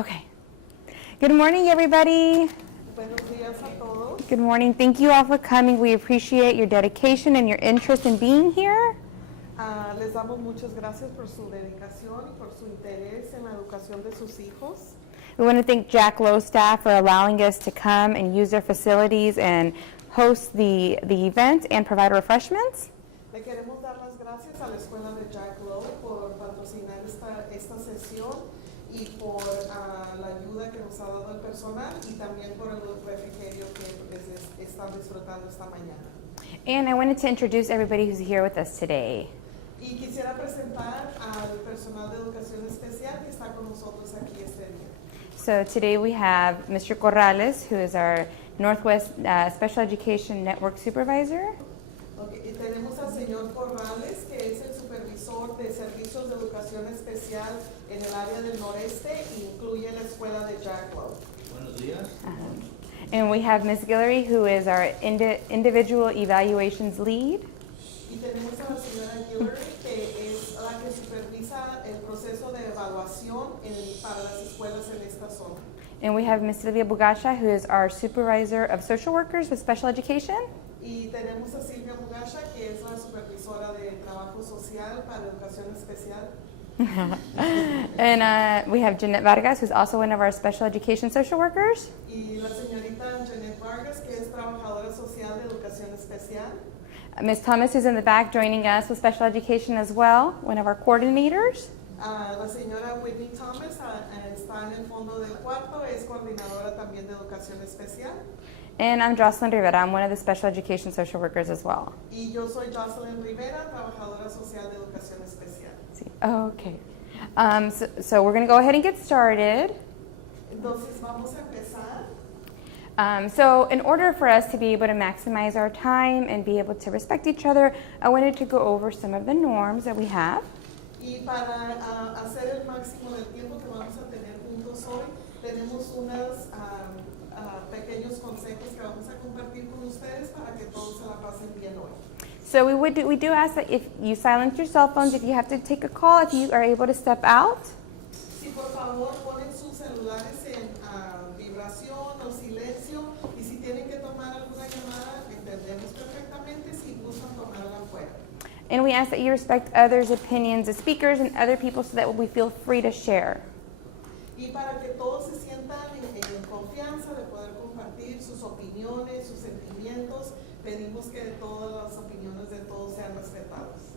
Okay. Good morning, everybody. Buenos días a todos. Good morning. Thank you all for coming. We appreciate your dedication and your interest in being here. Les damos muchas gracias por su dedicación y por su interés en la educación de sus hijos. We want to thank Jack Lowe staff for allowing us to come and use their facilities and host the event and provide refreshments. Le queremos dar las gracias a la escuela de Jack Lowe por patrocinar esta sesión y por la ayuda que nos ha dado el personal y también por el refrigerio que están disfrutando esta mañana. And I wanted to introduce everybody who's here with us today. Y quisiera presentar al personal de educación especial que está con nosotros aquí este día. So today we have Mr. Corrales, who is our Northwest Special Education Network Supervisor. Okay. Y tenemos al señor Corrales, que es el supervisor de servicios de educación especial en el área del noreste e incluye la escuela de Jack Lowe. Buenos días. And we have Ms. Guillory, who is our individual evaluations lead. Y tenemos a la señora Guillory, que es la que supervisa el proceso de evaluación para las escuelas en esta zona. And we have Ms. Silvia Bugasha, who is our supervisor of social workers with special education. Y tenemos a Silvia Bugasha, que es la supervisora de trabajo social para educación especial. And we have Jeanette Vargas, who's also one of our special education social workers. Y la señorita Jeanette Vargas, que es trabajadora social de educación especial. Ms. Thomas, who's in the back joining us with special education as well, one of our coordinators. La señora Whitney Thomas está en el fondo del cuarto, es coordinadora también de educación especial. And I'm Jocelyn Rivera. I'm one of the special education social workers as well. Y yo soy Jocelyn Rivera, trabajadora social de educación especial. Okay. So we're going to go ahead and get started. Entonces vamos a empezar. So in order for us to be able to maximize our time and be able to respect each other, I wanted to go over some of the norms that we have. Y para hacer el máximo del tiempo que vamos a tener juntos hoy, tenemos unos pequeños consejos que vamos a compartir con ustedes para que todos se la pasen bien hoy. So we do ask that if you silence your cell phones, if you have to take a call, if you are able to step out. Si por favor ponen sus celulares en vibración o silencio y si tienen que tomar alguna llamada, entendemos perfectamente si gustan tomarla afuera. And we ask that you respect others' opinions as speakers and other people so that we feel free to share. Y para que todos se sientan en confianza de poder compartir sus opiniones, sus sentimientos, pedimos que todas las opiniones de todos sean respetadas.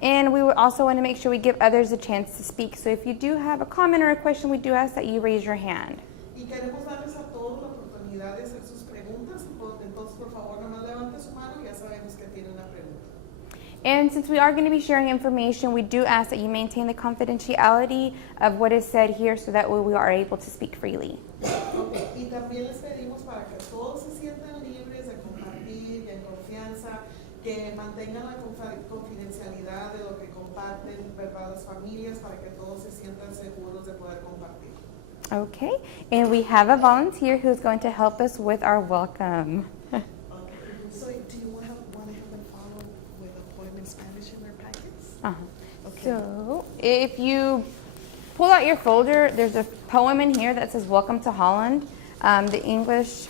And we also want to make sure we give others a chance to speak. So if you do have a comment or a question, we do ask that you raise your hand. Y queremos darles a todos la oportunidad de hacer sus preguntas, entonces por favor nomás levante su mano y ya sabemos que tiene una pregunta. And since we are going to be sharing information, we do ask that you maintain the confidentiality of what is said here so that way we are able to speak freely. Okay. Y también les pedimos para que todos se sientan libres de compartir y en confianza, que mantengan la confidencialidad de lo que comparten, ¿verdad? Las familias, para que todos se sientan seguros de poder compartir. Okay, and we have a volunteer who's going to help us with our welcome. Okay. So do you want to have them follow with a poem in Spanish in their packets? Okay. So if you pull out your folder, there's a poem in here that says Welcome to Holland. The English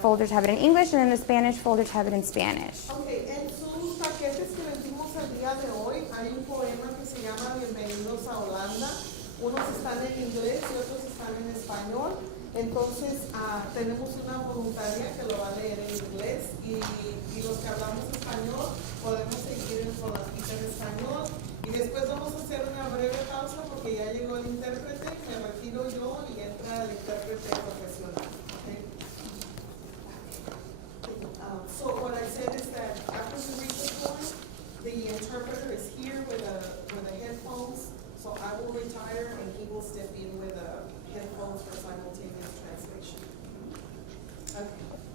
folders have it in English, and then the Spanish folders have it in Spanish. Okay, en sus paquetes que vendimos el día de hoy hay un poema que se llama Bienvenidos a Holanda. Unos están en inglés y otros están en español. Entonces tenemos una voluntaria que lo va a leer en inglés y los que hablamos español podemos seguir con la cita en español. Y después vamos a hacer una breve pausa porque ya llegó el intérprete, me retiro yo y entra el intérprete profesional. Okay? So what I said is that after we read the poem, the interpreter is here with the headphones. So I will retire and he will step in with headphones for simultaneous translation. Okay.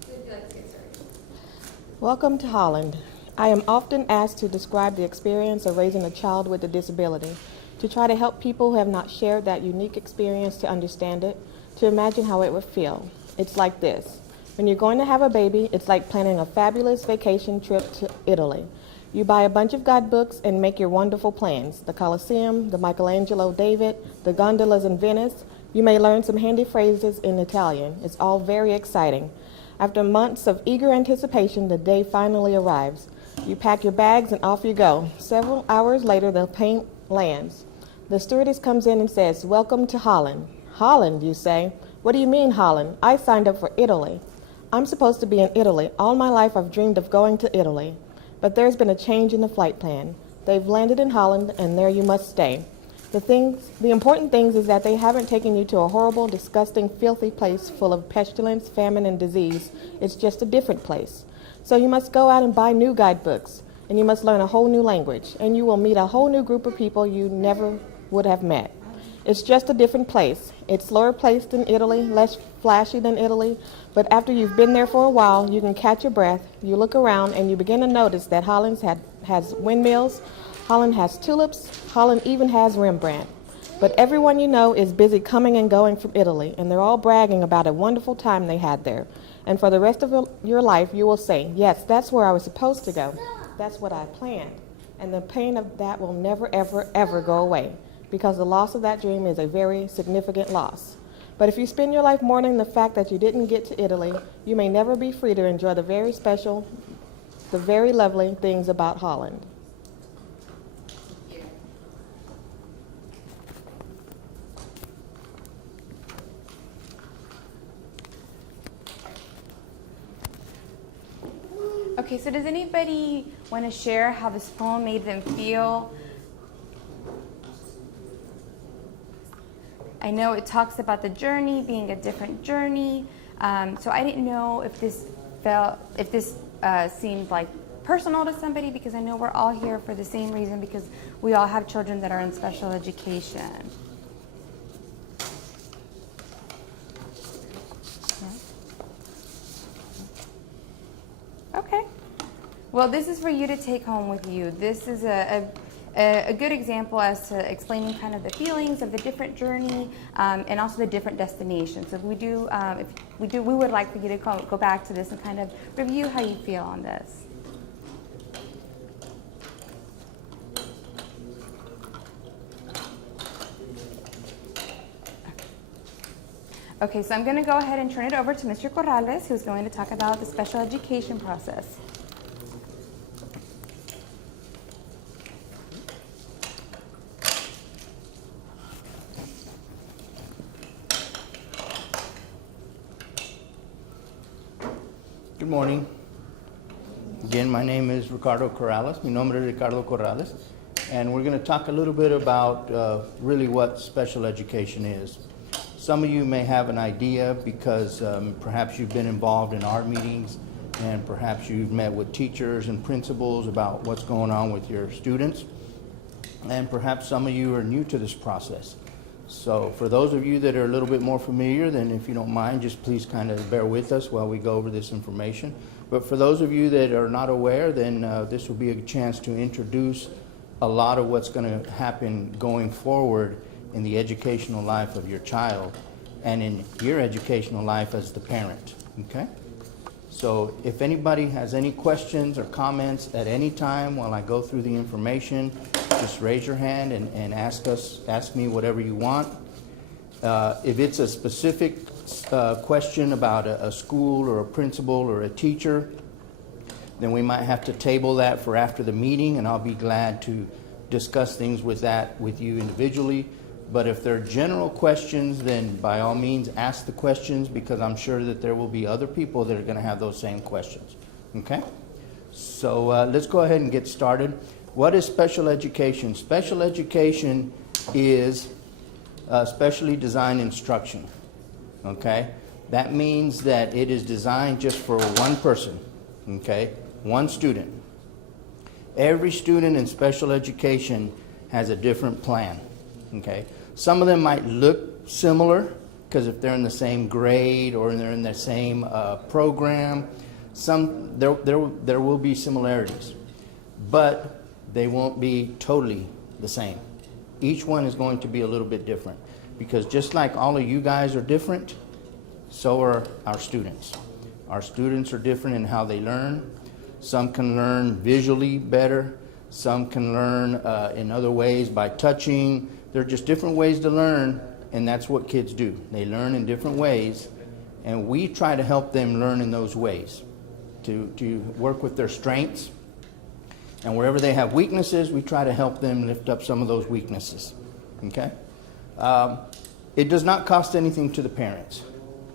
Would you like to get started? Welcome to Holland. I am often asked to describe the experience of raising a child with a disability, to try to help people who have not shared that unique experience to understand it, to imagine how it would feel. It's like this. When you're going to have a baby, it's like planning a fabulous vacation trip to Italy. You buy a bunch of guidebooks and make your wonderful plans. The Colosseum, the Michelangelo David, the gondolas in Venice. You may learn some handy phrases in Italian. It's all very exciting. After months of eager anticipation, the day finally arrives. You pack your bags and off you go. Several hours later, the plane lands. The stewardess comes in and says, "Welcome to Holland." "Holland," you say. "What do you mean, Holland? I signed up for Italy." "I'm supposed to be in Italy. All my life I've dreamed of going to Italy." But there's been a change in the flight plan. They've landed in Holland, and there you must stay. The important things is that they haven't taken you to a horrible, disgusting, filthy place full of pestilence, famine, and disease. It's just a different place. So you must go out and buy new guidebooks, and you must learn a whole new language, and you will meet a whole new group of people you never would have met. It's just a different place. It's slower paced than Italy, less flashy than Italy, but after you've been there for a while, you can catch your breath, you look around, and you begin to notice that Holland has windmills, Holland has tulips, Holland even has Rembrandt. But everyone you know is busy coming and going from Italy, and they're all bragging about a wonderful time they had there. And for the rest of your life, you will say, "Yes, that's where I was supposed to go. That's what I planned." And the pain of that will never, ever, ever go away, because the loss of that dream is a very significant loss. But if you spend your life mourning the fact that you didn't get to Italy, you may never be free to enjoy the very special, the very lovely things about Holland. Okay, so does anybody want to share how this poem made them feel? I know it talks about the journey being a different journey, so I didn't know if this seemed like personal to somebody, because I know we're all here for the same reason, because we all have children that are in special education. Okay. Well, this is for you to take home with you. This is a good example as to explaining kind of the feelings of the different journey, and also the different destinations. So if we would like for you to go back to this and kind of review how you feel on this. Okay, so I'm going to go ahead and turn it over to Mr. Corrales, who's going to talk about the special education process. Good morning. Again, my name is Ricardo Corrales. Mi nombre es Ricardo Corrales. And we're going to talk a little bit about really what special education is. Some of you may have an idea because perhaps you've been involved in our meetings, and perhaps you've met with teachers and principals about what's going on with your students. And perhaps some of you are new to this process. So for those of you that are a little bit more familiar, then if you don't mind, just please kind of bear with us while we go over this information. But for those of you that are not aware, then this will be a chance to introduce a lot of what's going to happen going forward in the educational life of your child and in your educational life as the parent, okay? So if anybody has any questions or comments at any time while I go through the information, just raise your hand and ask me whatever you want. If it's a specific question about a school or a principal or a teacher, then we might have to table that for after the meeting, and I'll be glad to discuss things with you individually. But if they're general questions, then by all means ask the questions, because I'm sure that there will be other people that are going to have those same questions. Okay? So let's go ahead and get started. What is special education? Special education is specially designed instruction. Okay? That means that it is designed just for one person. Okay? One student. Every student in special education has a different plan. Okay? Some of them might look similar, because if they're in the same grade or they're in the same program, there will be similarities, but they won't be totally the same. Each one is going to be a little bit different, because just like all of you guys are different, so are our students. Our students are different in how they learn. Some can learn visually better. Some can learn in other ways by touching. There are just different ways to learn, and that's what kids do. They learn in different ways, and we try to help them learn in those ways, to work with their strengths. And wherever they have weaknesses, we try to help them lift up some of those weaknesses. Okay? It does not cost anything to the parents.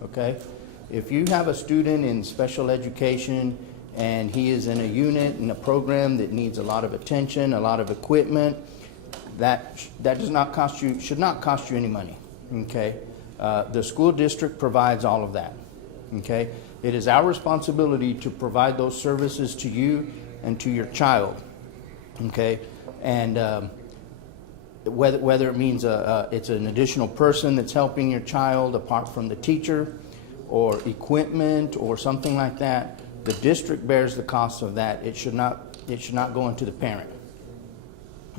Okay? If you have a student in special education and he is in a unit, in a program that needs a lot of attention, a lot of equipment, that does not cost you, should not cost you any money. Okay? The school district provides all of that. Okay? It is our responsibility to provide those services to you and to your child. Okay? And whether it means it's an additional person that's helping your child apart from the teacher, or equipment, or something like that, the district bears the cost of that. It should not go into the parent.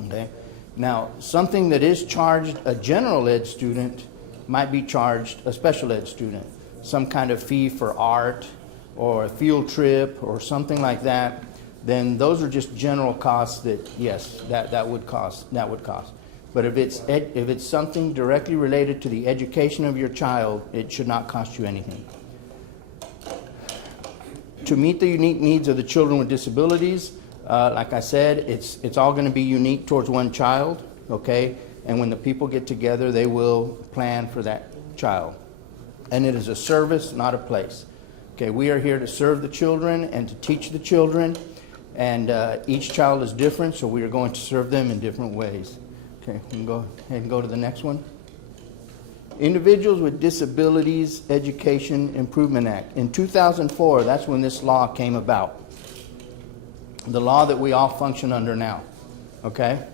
Okay? Now, something that is charged a general ed student might be charged a special ed student. Some kind of fee for art or a field trip or something like that, then those are just general costs that, yes, that would cost. But if it's something directly related to the education of your child, it should not cost you anything. To meet the unique needs of the children with disabilities, like I said, it's all going to be unique towards one child, okay? And when the people get together, they will plan for that child. And it is a service, not a place. Okay, we are here to serve the children and to teach the children, and each child is different, so we are going to serve them in different ways. Okay, we can go ahead and go to the next one. Individuals with Disabilities Education Improvement Act. In 2004, that's when this law came about. The law that we all function under now. Okay?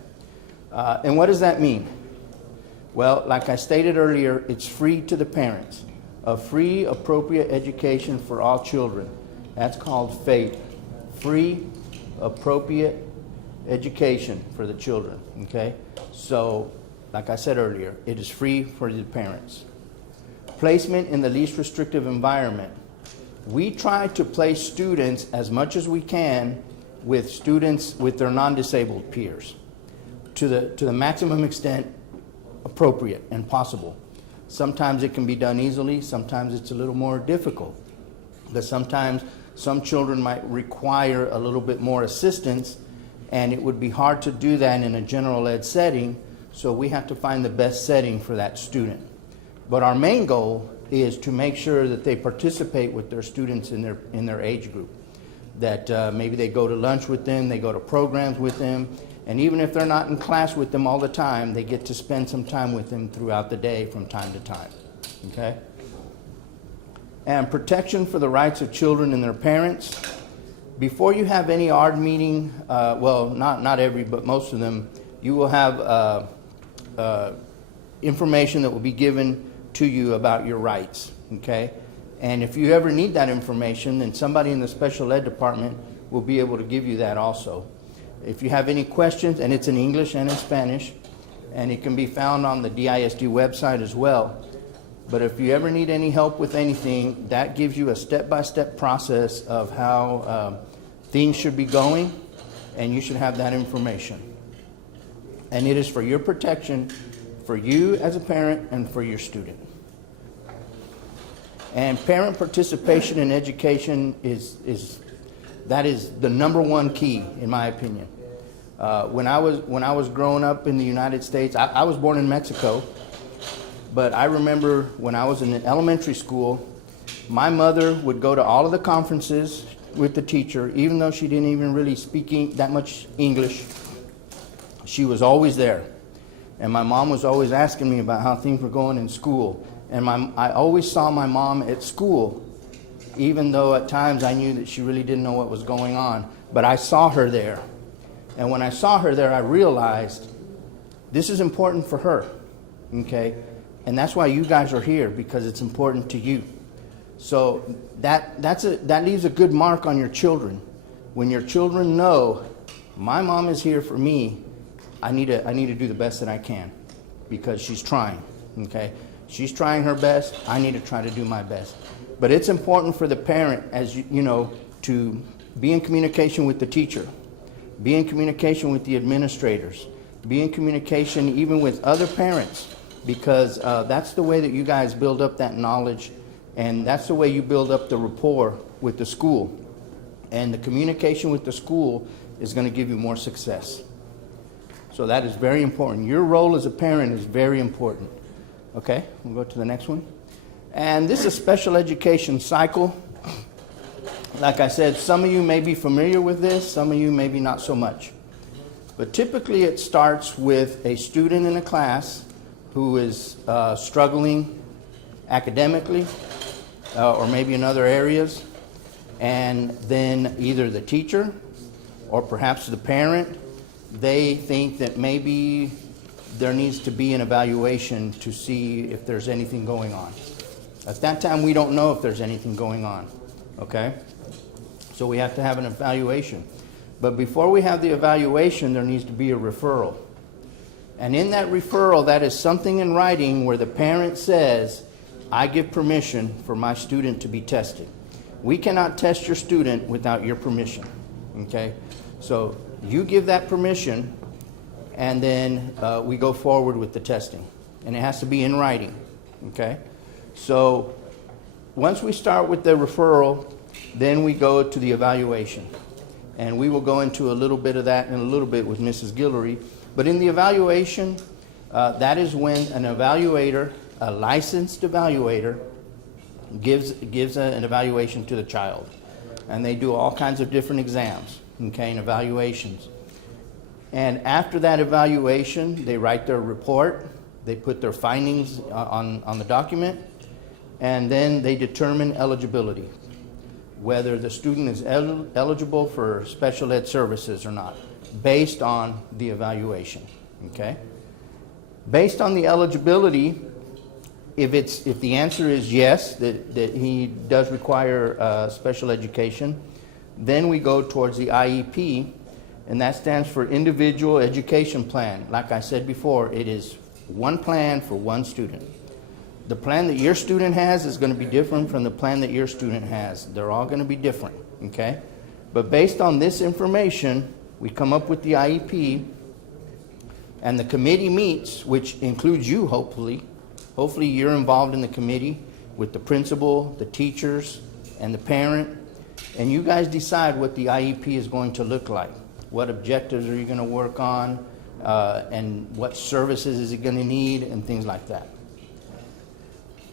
And what does that mean? Well, like I stated earlier, it's free to the parents. A free, appropriate education for all children. That's called FAPE. Free, appropriate education for the children. Okay? So, like I said earlier, it is free for the parents. Placement in the least restrictive environment. We try to place students as much as we can with students with their non-disabled peers to the maximum extent appropriate and possible. Sometimes it can be done easily, sometimes it's a little more difficult. But sometimes some children might require a little bit more assistance, and it would be hard to do that in a general ed setting, so we have to find the best setting for that student. But our main goal is to make sure that they participate with their students in their age group. That maybe they go to lunch with them, they go to programs with them, and even if they're not in class with them all the time, they get to spend some time with them throughout the day from time to time. Okay? And protection for the rights of children and their parents. Before you have any ARD meeting, well, not every, but most of them, you will have information that will be given to you about your rights, okay? And if you ever need that information, then somebody in the special ed department will be able to give you that also. If you have any questions, and it's in English and in Spanish, and it can be found on the DISD website as well. But if you ever need any help with anything, that gives you a step-by-step process of how things should be going, and you should have that information. And it is for your protection, for you as a parent, and for your student. And parent participation in education is the number one key, in my opinion. When I was growing up in the United States, I was born in Mexico, but I remember when I was in elementary school, my mother would go to all of the conferences with the teacher, even though she didn't even really speak that much English. She was always there. And my mom was always asking me about how things were going in school. And I always saw my mom at school, even though at times I knew that she really didn't know what was going on. But I saw her there. And when I saw her there, I realized this is important for her. Okay? And that's why you guys are here, because it's important to you. So that leaves a good mark on your children. When your children know, my mom is here for me, I need to do the best that I can, because she's trying. Okay? She's trying her best, I need to try to do my best. But it's important for the parent, as you know, to be in communication with the teacher, be in communication with the administrators, be in communication even with other parents, because that's the way that you guys build up that knowledge, and that's the way you build up the rapport with the school. And the communication with the school is going to give you more success. So that is very important. Your role as a parent is very important. Okay, we'll go to the next one. And this is a special education cycle. Like I said, some of you may be familiar with this, some of you maybe not so much. But typically it starts with a student in a class who is struggling academically or maybe in other areas. And then either the teacher or perhaps the parent, they think that maybe there needs to be an evaluation to see if there's anything going on. At that time, we don't know if there's anything going on, okay? So we have to have an evaluation. But before we have the evaluation, there needs to be a referral. And in that referral, that is something in writing where the parent says, I give permission for my student to be tested. We cannot test your student without your permission, okay? So you give that permission, and then we go forward with the testing. And it has to be in writing, okay? So once we start with the referral, then we go to the evaluation. And we will go into a little bit of that in a little bit with Mrs. Guillory. But in the evaluation, that is when an evaluator, a licensed evaluator, gives an evaluation to the child. And they do all kinds of different exams, okay, and evaluations. And after that evaluation, they write their report, they put their findings on the document, and then they determine eligibility, whether the student is eligible for special ed services or not, based on the evaluation, okay? Based on the eligibility, if the answer is yes, that he does require special education, then we go towards the IEP, and that stands for Individual Education Plan. Like I said before, it is one plan for one student. The plan that your student has is going to be different from the plan that your student has. They're all going to be different, okay? But based on this information, we come up with the IEP, and the committee meets, which includes you, hopefully. Hopefully you're involved in the committee with the principal, the teachers, and the parent, and you guys decide what the IEP is going to look like. What objectives are you going to work on, and what services is it going to need, and things like that.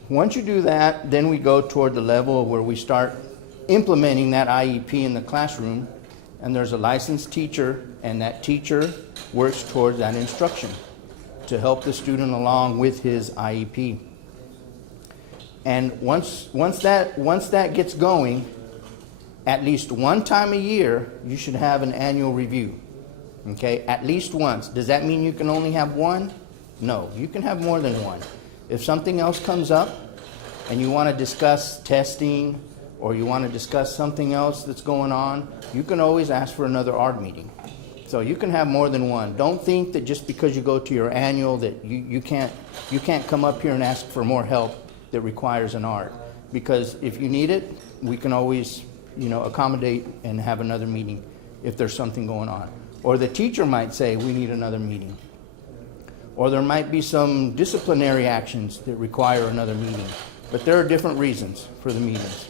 Once you do that, then we go toward the level where we start implementing that IEP in the classroom, and there's a licensed teacher, and that teacher works towards that instruction to help the student along with his IEP. And once that gets going, at least one time a year, you should have an annual review. Okay, at least once. Does that mean you can only have one? No, you can have more than one. If something else comes up and you want to discuss testing or you want to discuss something else that's going on, you can always ask for another ARD meeting. So you can have more than one. Don't think that just because you go to your annual that you can't come up here and ask for more help that requires an ARD. Because if you need it, we can always, accommodate and have another meeting if there's something going on. Or the teacher might say, we need another meeting. Or there might be some disciplinary actions that require another meeting. But there are different reasons for the meetings.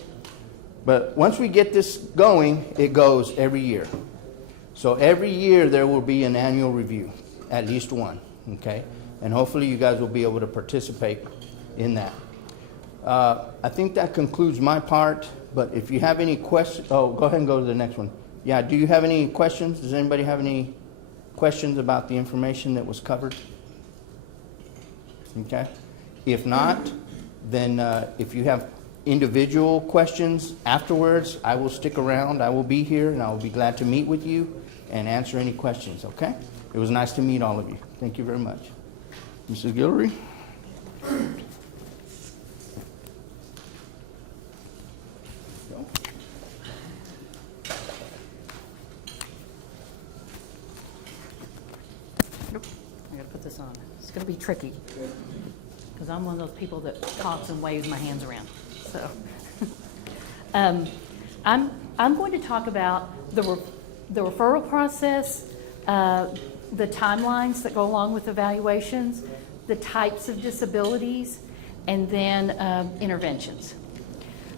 But once we get this going, it goes every year. So every year there will be an annual review, at least one, okay? And hopefully you guys will be able to participate in that. I think that concludes my part, but if you have any questions, go ahead and go to the next one. Yeah, do you have any questions? Does anybody have any questions about the information that was covered? Okay. If not, then if you have individual questions afterwards, I will stick around. I will be here, and I will be glad to meet with you and answer any questions, okay? It was nice to meet all of you. Thank you very much. Mrs. Guillory? I gotta put this on. It's gonna be tricky, because I'm one of those people that talks and waves my hands around. So, I'm going to talk about the referral process, the timelines that go along with evaluations, the types of disabilities, and then interventions.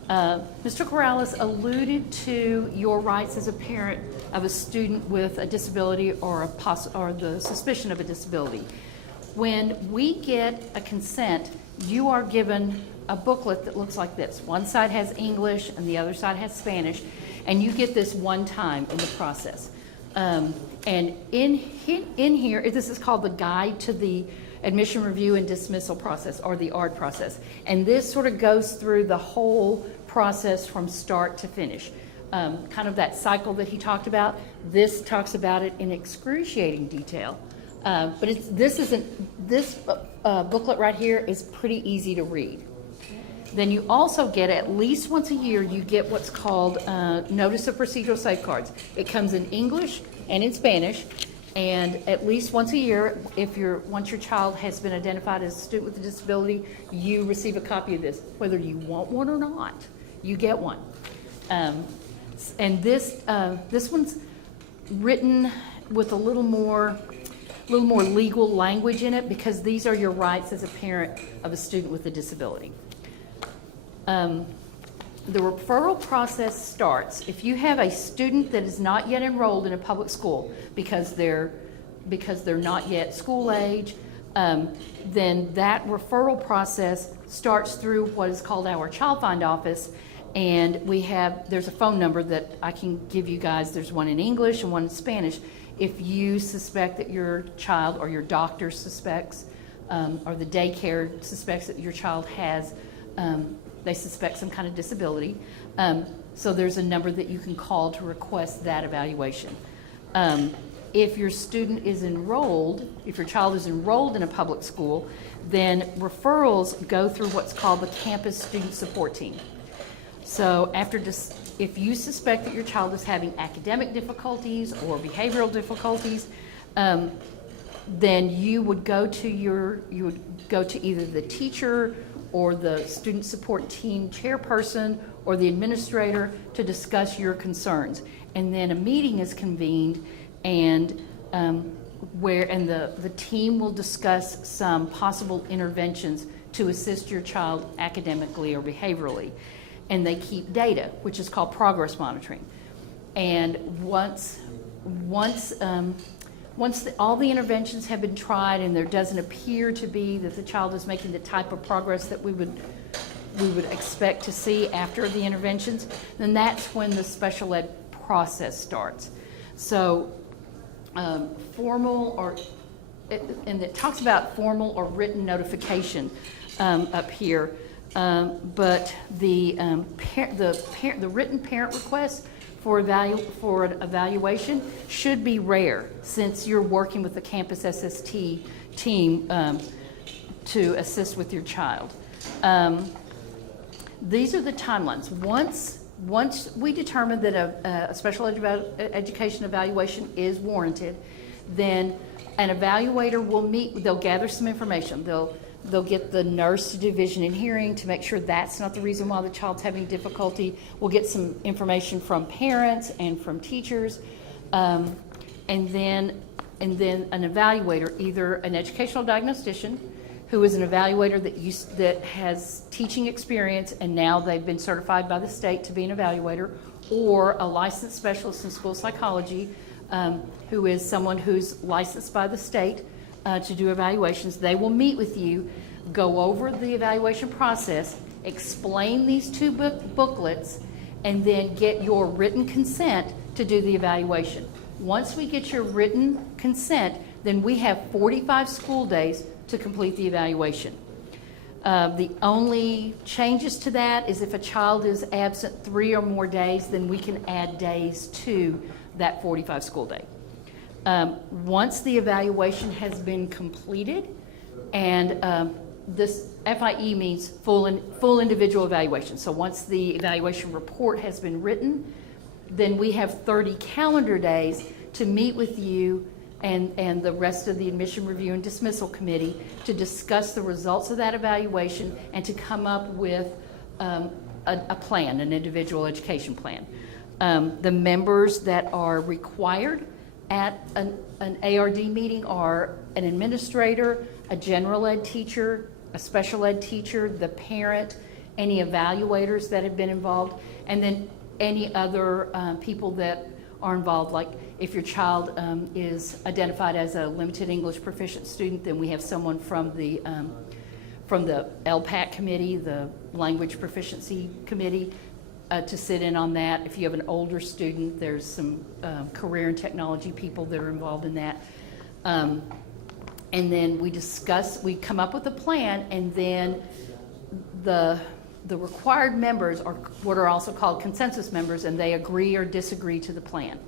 Mr. Corrales alluded to your rights as a parent of a student with a disability or the suspicion of a disability. When we get a consent, you are given a booklet that looks like this. One side has English and the other side has Spanish, and you get this one time in the process. And in here, this is called the Guide to the Admission Review and Dismissal Process, or the ARD process. And this sort of goes through the whole process from start to finish. Kind of that cycle that he talked about. This talks about it in excruciating detail. But this booklet right here is pretty easy to read. Then you also get, at least once a year, you get what's called Notice of Procedural Safeguards. It comes in English and in Spanish, and at least once a year, once your child has been identified as a student with a disability, you receive a copy of this. Whether you want one or not, you get one. And this one's written with a little more legal language in it, because these are your rights as a parent of a student with a disability. The referral process starts if you have a student that is not yet enrolled in a public school because they're not yet school age. Then that referral process starts through what is called our Child Find Office, and there's a phone number that I can give you guys. There's one in English and one in Spanish. If you suspect that your child, or your doctor suspects, or the daycare suspects that your child has, they suspect some kind of disability. So there's a number that you can call to request that evaluation. If your student is enrolled, if your child is enrolled in a public school, then referrals go through what's called the Campus Student Support Team. So if you suspect that your child is having academic difficulties or behavioral difficulties, then you would go to either the teacher or the student support team chairperson or the administrator to discuss your concerns. And then a meeting is convened, and the team will discuss some possible interventions to assist your child academically or behaviorally. And they keep data, which is called progress monitoring. And once all the interventions have been tried and there doesn't appear to be that the child is making the type of progress that we would expect to see after the interventions, then that's when the special ed process starts. So and it talks about formal or written notification up here, but the written parent request for an evaluation should be rare, since you're working with the campus SST team to assist with your child. These are the timelines. Once we determine that a special education evaluation is warranted, then an evaluator will meet. They'll gather some information. They'll get the nurse to do vision and hearing to make sure that's not the reason why the child's having difficulty. We'll get some information from parents and from teachers, and then an evaluator, either an educational diagnostician, who is an evaluator that has teaching experience and now they've been certified by the state to be an evaluator, or a licensed specialist in school psychology, who is someone who's licensed by the state to do evaluations. They will meet with you, go over the evaluation process, explain these two booklets, and then get your written consent to do the evaluation. Once we get your written consent, then we have 45 school days to complete the evaluation. The only changes to that is if a child is absent 3 or more days, then we can add days to that 45 school day. Once the evaluation has been completed, and this FIE means full individual evaluation. So once the evaluation report has been written, then we have 30 calendar days to meet with you and the rest of the Admission Review and Dismissal Committee to discuss the results of that evaluation and to come up with a plan, an individual education plan. The members that are required at an ARD meeting are an administrator, a general ed teacher, a special ed teacher, the parent, any evaluators that have been involved, and then any other people that are involved. Like if your child is identified as a limited English proficient student, then we have someone from the LPAC committee, the Language Proficiency Committee, to sit in on that. If you have an older student, there's some career and technology people that are involved in that. And then we come up with a plan, and then the required members are what are also called consensus members, and they agree or disagree to the plan.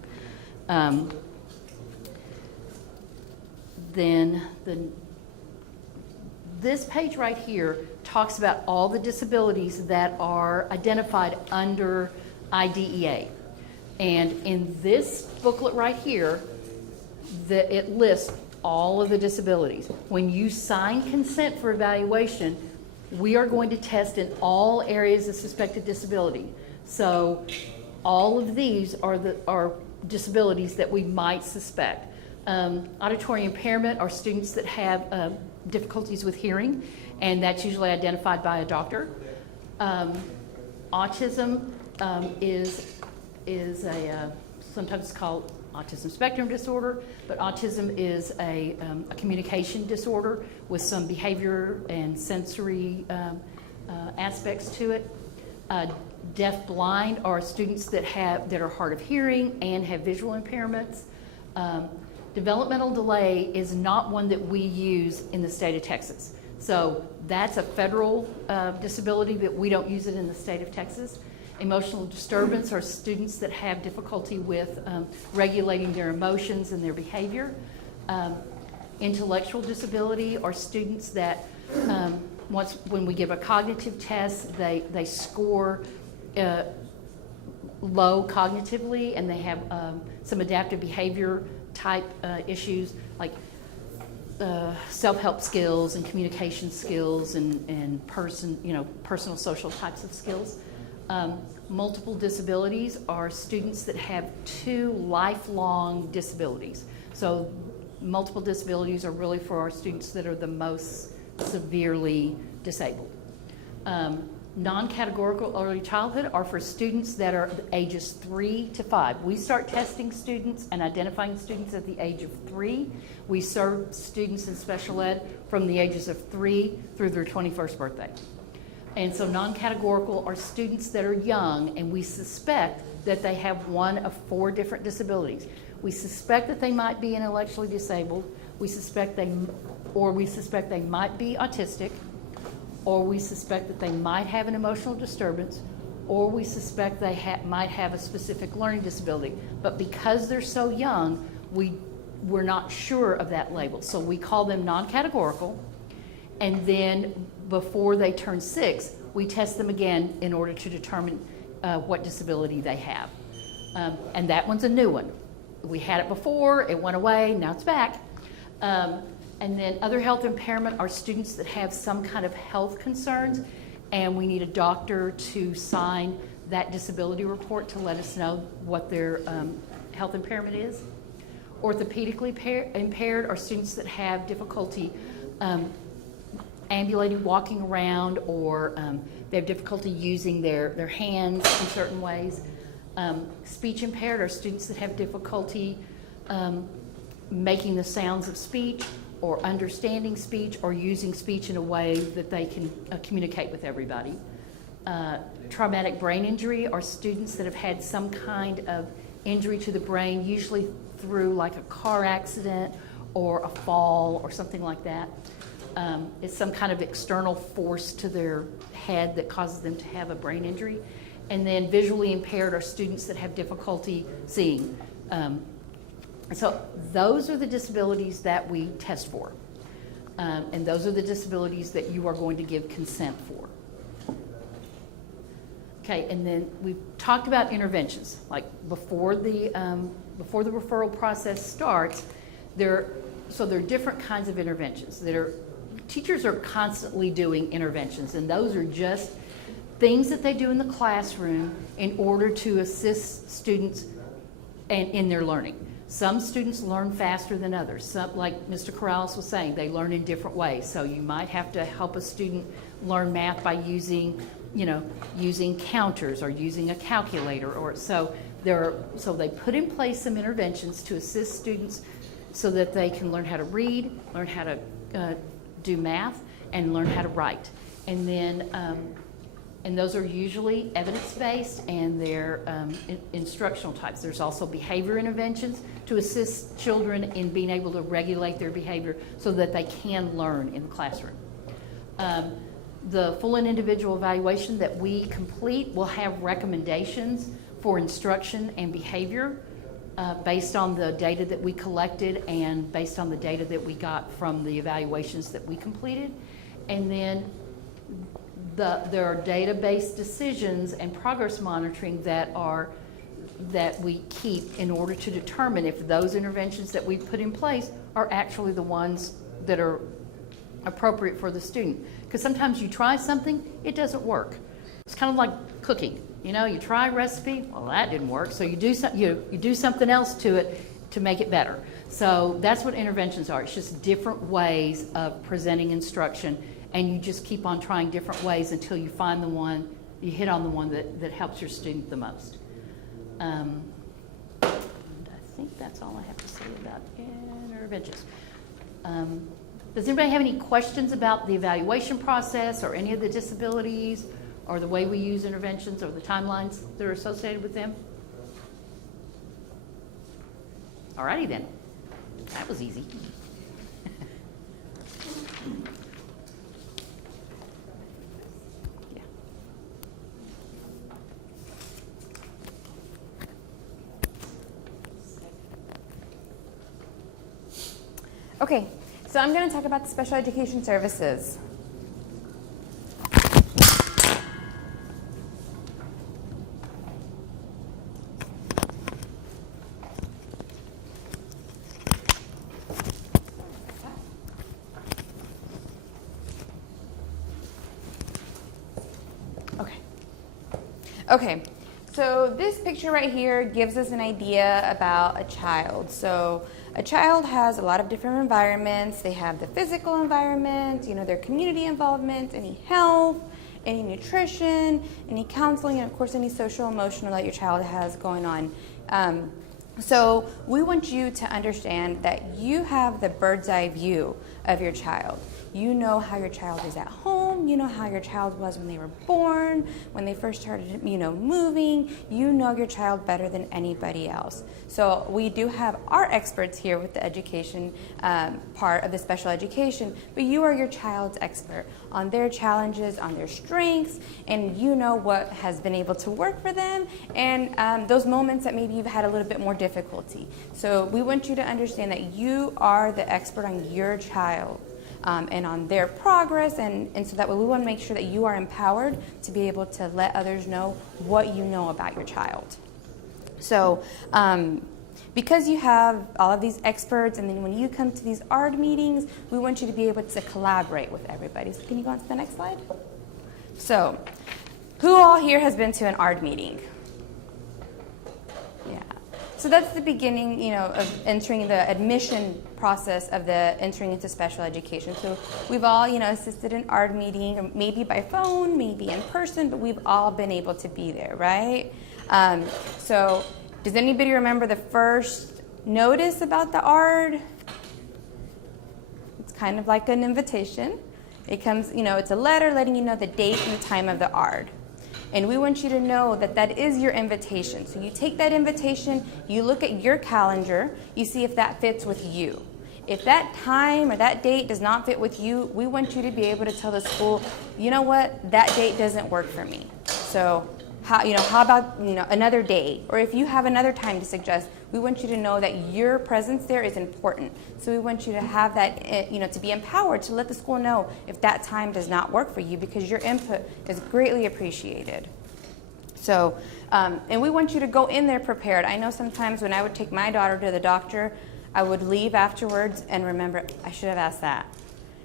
This page right here talks about all the disabilities that are identified under IDEA. And in this booklet right here, it lists all of the disabilities. When you sign consent for evaluation, we are going to test in all areas of suspected disability. So all of these are disabilities that we might suspect. Auditory impairment are students that have difficulties with hearing, and that's usually identified by a doctor. Autism is sometimes called autism spectrum disorder, but autism is a communication disorder with some behavior and sensory aspects to it. Deaf blind are students that are hard of hearing and have visual impairments. Developmental delay is not one that we use in the state of Texas. So that's a federal disability, but we don't use it in the state of Texas. Emotional disturbance are students that have difficulty with regulating their emotions and their behavior. Intellectual disability are students that when we give a cognitive test, they score low cognitively, and they have some adaptive behavior type issues like self-help skills and communication skills and personal social types of skills. Multiple disabilities are students that have 2 lifelong disabilities. So multiple disabilities are really for our students that are the most severely disabled. Non-categorical early childhood are for students that are ages 3 to 5. We start testing students and identifying students at the age of 3. We serve students in special ed from the ages of 3 through their 21st birthday. And so non-categorical are students that are young, and we suspect that they have one of 4 different disabilities. We suspect that they might be intellectually disabled. We suspect they might be autistic, or we suspect that they might have an emotional disturbance, or we suspect they might have a specific learning disability. But because they're so young, we're not sure of that label. So we call them non-categorical, and then before they turn 6, we test them again in order to determine what disability they have. And that one's a new one. We had it before, it went away, now it's back. And then other health impairment are students that have some kind of health concerns, and we need a doctor to sign that disability report to let us know what their health impairment is. Orthopedically impaired are students that have difficulty ambulating, walking around, or they have difficulty using their hands in certain ways. Speech impaired are students that have difficulty making the sounds of speech, or understanding speech, or using speech in a way that they can communicate with everybody. Traumatic brain injury are students that have had some kind of injury to the brain, usually through like a car accident or a fall or something like that. It's some kind of external force to their head that causes them to have a brain injury. And then visually impaired are students that have difficulty seeing. So those are the disabilities that we test for. And those are the disabilities that you are going to give consent for. Okay, and then we've talked about interventions. Like before the referral process starts, there are different kinds of interventions. Teachers are constantly doing interventions, and those are just things that they do in the classroom in order to assist students in their learning. Some students learn faster than others. Some, like Mr. Corrales was saying, they learn in different ways. So you might have to help a student learn math by using counters or using a calculator, or so they put in place some interventions to assist students so that they can learn how to read, learn how to do math, and learn how to write. And then and those are usually evidence-based, and they're instructional types. There's also behavior interventions to assist children in being able to regulate their behavior so that they can learn in the classroom. The full and individual evaluation that we complete will have recommendations for instruction and behavior based on the data that we collected and based on the data that we got from the evaluations that we completed. And then there are database decisions and progress monitoring that we keep in order to determine if those interventions that we put in place are actually the ones that are appropriate for the student. Because sometimes you try something, it doesn't work. It's kind of like cooking. You know, you try a recipe, well, that didn't work, so you do something else to it to make it better. So that's what interventions are. It's just different ways of presenting instruction, and you just keep on trying different ways until you find the one, you hit on the one that helps your student the most. And I think that's all I have to say about interventions. Does anybody have any questions about the evaluation process or any of the disabilities or the way we use interventions or the timelines that are associated with them? All righty then. That was easy. Yeah. Okay, so I'm going to talk about the special education services. Okay, so this picture right here gives us an idea about a child. So a child has a lot of different environments. They have the physical environment, their community involvement, any health, any nutrition, any counseling, and of course any social emotional that your child has going on. So we want you to understand that you have the bird's eye view of your child. You know how your child is at home. You know how your child was when they were born, when they first started, moving. You know your child better than anybody else. So we do have our experts here with the education part of the special education, but you are your child's expert on their challenges, on their strengths, and you know what has been able to work for them and those moments that maybe you've had a little bit more difficulty. So we want you to understand that you are the expert on your child. And on their progress, and so that way we want to make sure that you are empowered to be able to let others know what you know about your child. So because you have all of these experts, and then when you come to these ARD meetings, we want you to be able to collaborate with everybody. So can you go on to the next slide? So who all here has been to an ARD meeting? Yeah. So that's the beginning, of entering the admission process of the entering into special education. So we've all, assisted an ARD meeting, or maybe by phone, maybe in person, but we've all been able to be there, right? So does anybody remember the first notice about the ARD? It's kind of like an invitation. It comes, it's a letter letting you know the date and the time of the ARD. And we want you to know that that is your invitation. So you take that invitation, you look at your calendar, you see if that fits with you. If that time or that date does not fit with you, we want you to be able to tell the school, you know what, that date doesn't work for me. So how about another day? Or if you have another time to suggest, we want you to know that your presence there is important. So we want you to have that, to be empowered to let the school know if that time does not work for you, because your input is greatly appreciated. So, and we want you to go in there prepared. I know sometimes when I would take my daughter to the doctor, I would leave afterwards and remember, I should have asked that.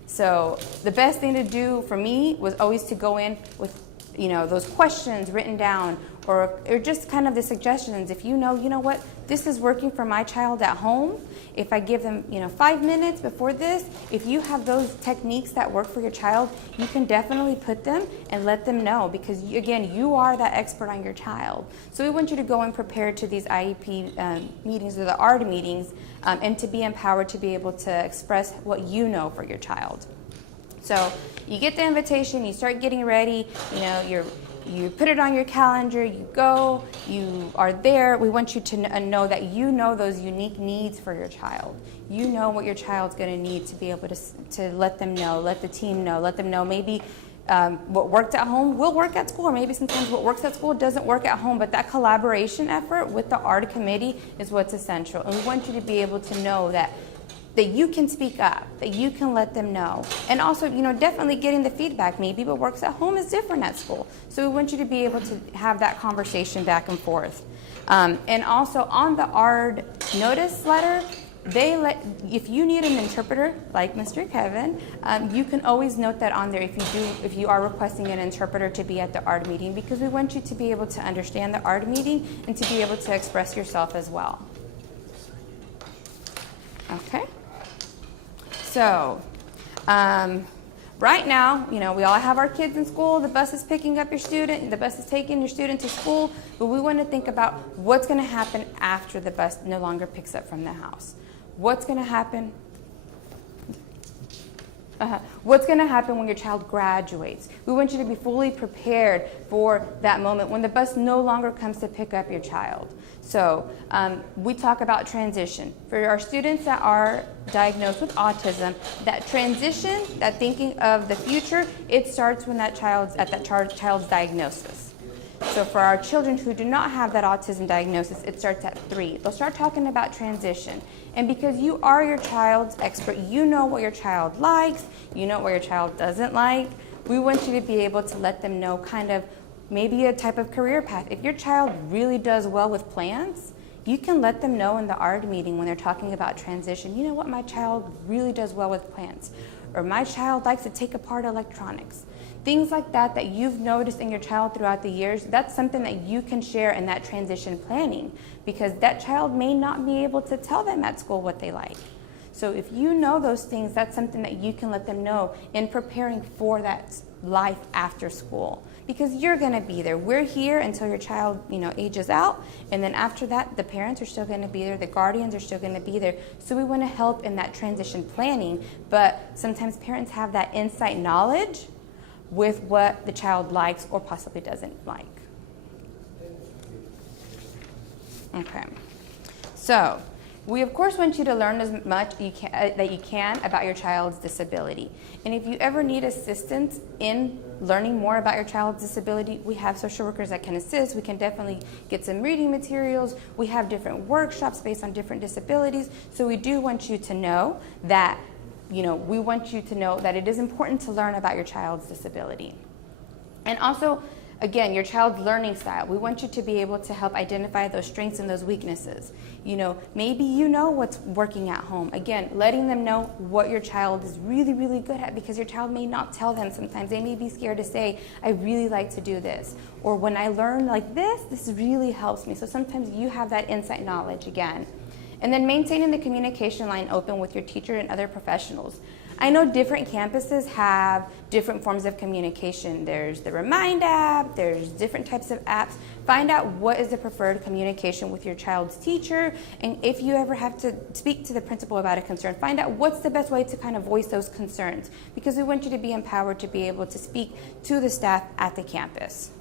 So the best thing to do for me was always to go in with those questions written down, or just kind of the suggestions. If you know what, this is working for my child at home. If I give them, 5 minutes before this, if you have those techniques that work for your child, you can definitely put them and let them know, because again, you are that expert on your child. So we want you to go and prepare to these IEP meetings or the ARD meetings, and to be empowered to be able to express what you know for your child. So you get the invitation, you start getting ready, you put it on your calendar, you go, you are there. We want you to know that you know those unique needs for your child. You know what your child's going to need to be able to let them know, let the team know, let them know maybe what worked at home will work at school, or maybe sometimes what works at school doesn't work at home, but that collaboration effort with the ARD committee is what's essential. And we want you to be able to know that you can speak up, that you can let them know. And also, definitely getting the feedback. Maybe what works at home is different at school. So we want you to be able to have that conversation back and forth. And also on the ARD notice letter, if you need an interpreter, like Mr. Kevin, you can always note that on there if you are requesting an interpreter to be at the ARD meeting, because we want you to be able to understand the ARD meeting and to be able to express yourself as well. Okay? So, right now, we all have our kids in school. The bus is picking up your student. The bus is taking your student to school. But we want to think about what's going to happen after the bus no longer picks up from the house. What's going to happen? What's going to happen when your child graduates? We want you to be fully prepared for that moment when the bus no longer comes to pick up your child. So we talk about transition. For our students that are diagnosed with autism, that transition, that thinking of the future, it starts when that child's diagnosis. So for our children who do not have that autism diagnosis, it starts at 3. They'll start talking about transition. And because you are your child's expert, you know what your child likes, you know what your child doesn't like, we want you to be able to let them know kind of maybe a type of career path. If your child really does well with plants, you can let them know in the ARD meeting when they're talking about transition, you know what, my child really does well with plants. Or my child likes to take apart electronics. Things like that you've noticed in your child throughout the years, that's something that you can share in that transition planning, because that child may not be able to tell them at school what they like. So if you know those things, that's something that you can let them know in preparing for that life after school. Because you're going to be there. We're here until your child, ages out, and then after that, the parents are still going to be there, the guardians are still going to be there. So we want to help in that transition planning, but sometimes parents have that insight knowledge with what the child likes or possibly doesn't like. Okay. So, we of course want you to learn as much that you can about your child's disability. And if you ever need assistance in learning more about your child's disability, we have social workers that can assist. We can definitely get some reading materials. We have different workshops based on different disabilities. So we do want you to know that, we want you to know that it is important to learn about your child's disability. And also, again, your child's learning style. We want you to be able to help identify those strengths and those weaknesses. Maybe you know what's working at home. Again, letting them know what your child is really, really good at, because your child may not tell them sometimes. They may be scared to say, I really like to do this. Or when I learn like this really helps me. So sometimes you have that insight knowledge again. And then maintaining the communication line open with your teacher and other professionals. I know different campuses have different forms of communication. There's the Remind app, there's different types of apps. Find out what is the preferred communication with your child's teacher, and if you ever have to speak to the principal about a concern, find out what's the best way to kind of voice those concerns, because we want you to be empowered to be able to speak to the staff at the campus.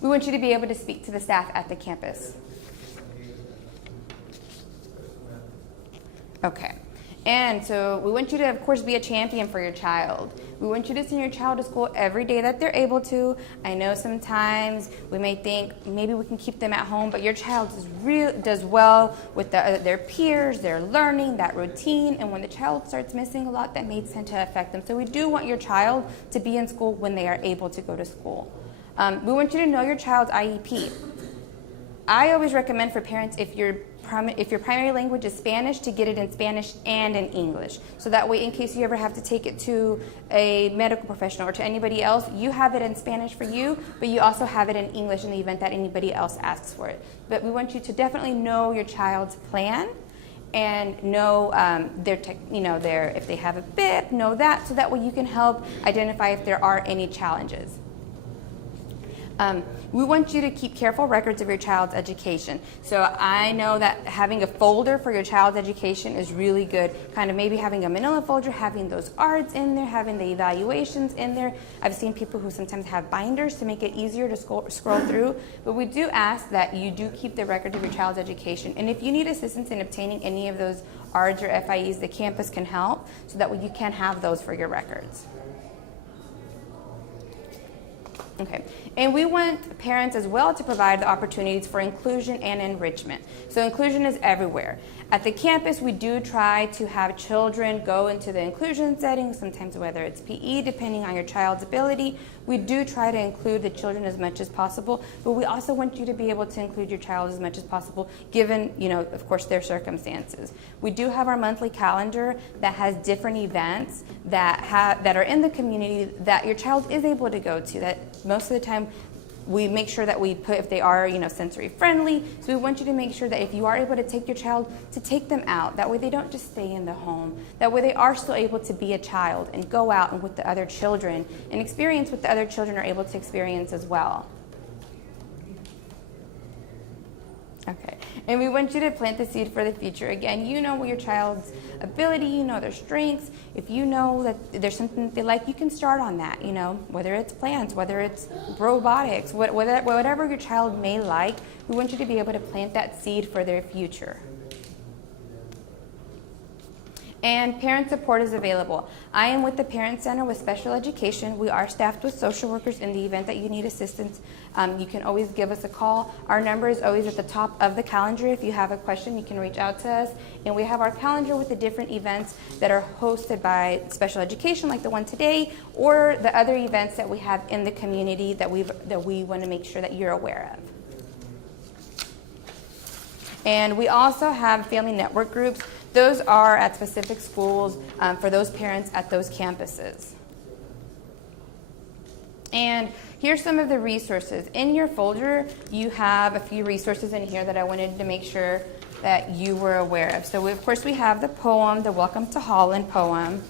We want you to be able to speak to the staff at the campus. Okay. And so we want you to, of course, be a champion for your child. We want you to send your child to school every day that they're able to. I know sometimes we may think maybe we can keep them at home, but your child does well with their peers, their learning, that routine. And when the child starts missing a lot, that may tend to affect them. So we do want your child to be in school when they are able to go to school. We want you to know your child's IEP. I always recommend for parents, if your primary language is Spanish, to get it in Spanish and in English. So that way, in case you ever have to take it to a medical professional or to anybody else, you have it in Spanish for you, but you also have it in English in the event that anybody else asks for it. But we want you to definitely know your child's plan and know if they have a bib, know that, so that way you can help identify if there are any challenges. We want you to keep careful records of your child's education. So I know that having a folder for your child's education is really good. Kind of maybe having a manila folder, having those ARDs in there, having the evaluations in there. I've seen people who sometimes have binders to make it easier to scroll through. But we do ask that you do keep the record of your child's education. And if you need assistance in obtaining any of those ARDs or FIEs, the campus can help, so that way you can have those for your records. Okay, and we want parents as well to provide the opportunities for inclusion and enrichment. So inclusion is everywhere. At the campus, we do try to have children go into the inclusion setting, sometimes whether it's PE, depending on your child's ability. We do try to include the children as much as possible, but we also want you to be able to include your child as much as possible, given, of course, their circumstances. We do have our monthly calendar that has different events that are in the community that your child is able to go to, that most of the time we make sure that we put if they are, sensory friendly. So we want you to make sure that if you are able to take your child, to take them out. That way they don't just stay in the home. That way they are still able to be a child and go out and with the other children and experience what the other children are able to experience as well. Okay, and we want you to plant the seed for the future. Again, you know your child's ability, you know their strengths. If you know that there's something that they like, you can start on that, whether it's plants, whether it's robotics, whatever your child may like, we want you to be able to plant that seed for their future. And parent support is available. I am with the Parent Center with Special Education. We are staffed with social workers in the event that you need assistance. You can always give us a call. Our number is always at the top of the calendar. If you have a question, you can reach out to us. And we have our calendar with the different events that are hosted by Special Education, like the one today, or the other events that we have in the community that we want to make sure that you're aware of. And we also have family network groups. Those are at specific schools for those parents at those campuses. And here's some of the resources. In your folder, you have a few resources in here that I wanted to make sure that you were aware of. So of course we have the poem, the Welcome to Holland poem.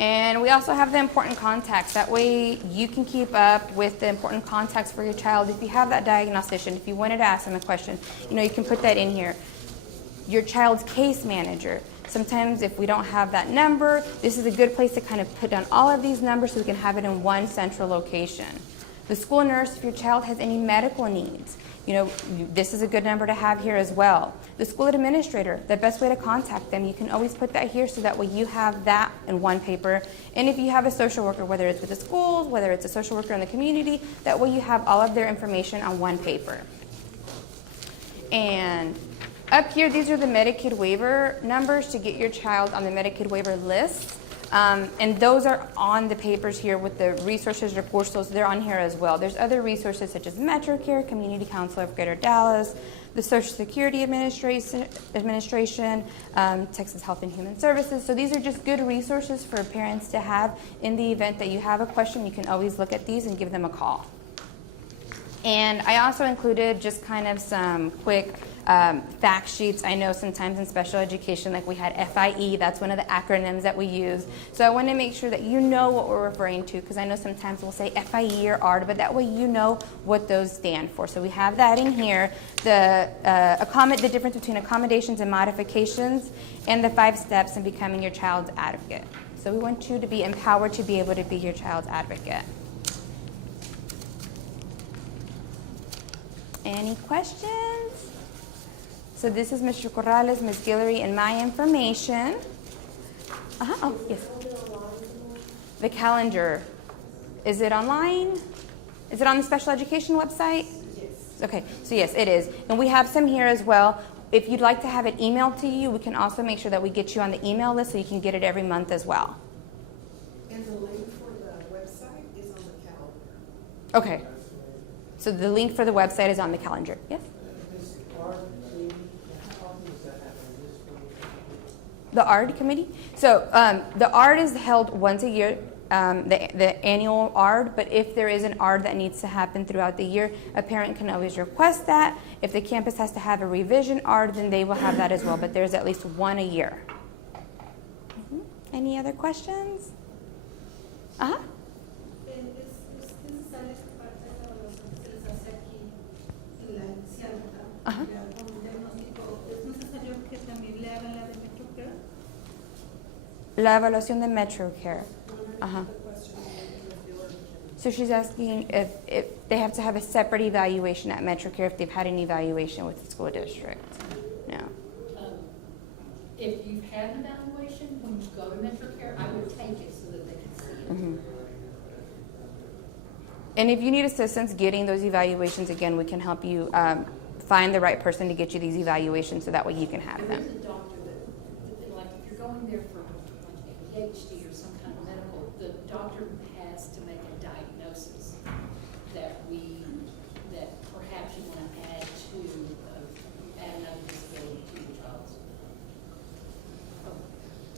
And we also have the important contacts. That way you can keep up with the important contacts for your child. If you have that diagnostician, if you wanted to ask them a question, you can put that in here. Your child's case manager. Sometimes if we don't have that number, this is a good place to kind of put down all of these numbers so we can have it in one central location. The school nurse, if your child has any medical needs, this is a good number to have here as well. The school administrator, the best way to contact them, you can always put that here so that way you have that in one paper. And if you have a social worker, whether it's with the schools, whether it's a social worker in the community, that way you have all of their information on one paper. And up here, these are the Medicaid waiver numbers to get your child on the Medicaid waiver list. And those are on the papers here with the resources or courses. They're on here as well. There's other resources such as MetroCare, Community Council of Greater Dallas, the Social Security Administration, Texas Health and Human Services. So these are just good resources for parents to have in the event that you have a question. You can always look at these and give them a call. And I also included just kind of some quick fact sheets. I know sometimes in special education, like we had FIE, that's one of the acronyms that we use. So I want to make sure that you know what we're referring to, because I know sometimes we'll say FIE or ARD, but that way you know what those stand for. So we have that in here, the difference between accommodations and modifications, and the 5 steps in becoming your child's advocate. So we want you to be empowered to be able to be your child's advocate. Any questions? So this is Mr. Corrales, Ms. Guillory, and my information. Oh, yes. The calendar. Is it online? Is it on the special education website? Yes. Okay, so yes, it is. And we have some here as well. If you'd like to have it emailed to you, we can also make sure that we get you on the email list so you can get it every month as well. And the link for the website is on the calendar. Okay. So the link for the website is on the calendar. Yes? The ARD committee? So the ARD is held once a year, the annual ARD, but if there is an ARD that needs to happen throughout the year, a parent can always request that. If the campus has to have a revision ARD, then they will have that as well, but there's at least one a year. Any other questions? Uh-huh. Es necesaria esta parte de la evaluación que se les hace aquí en la inicial, ¿verdad? Ajá. Ya con un diagnóstico. ¿Es necesario que también le hagan la de MetroCare? La evaluación de MetroCare. Uh-huh. So she's asking if they have to have a separate evaluation at MetroCare if they've had an evaluation with the school district. No. If you've had an evaluation, when you go to MetroCare, I would take it so that they can see it. Mhm. And if you need assistance getting those evaluations, again, we can help you find the right person to get you these evaluations so that way you can have There them. is a doctor that, like, if you're going there for like ADHD or some kind of medical, the doctor has to make a diagnosis that perhaps you want to add another disability to your child's.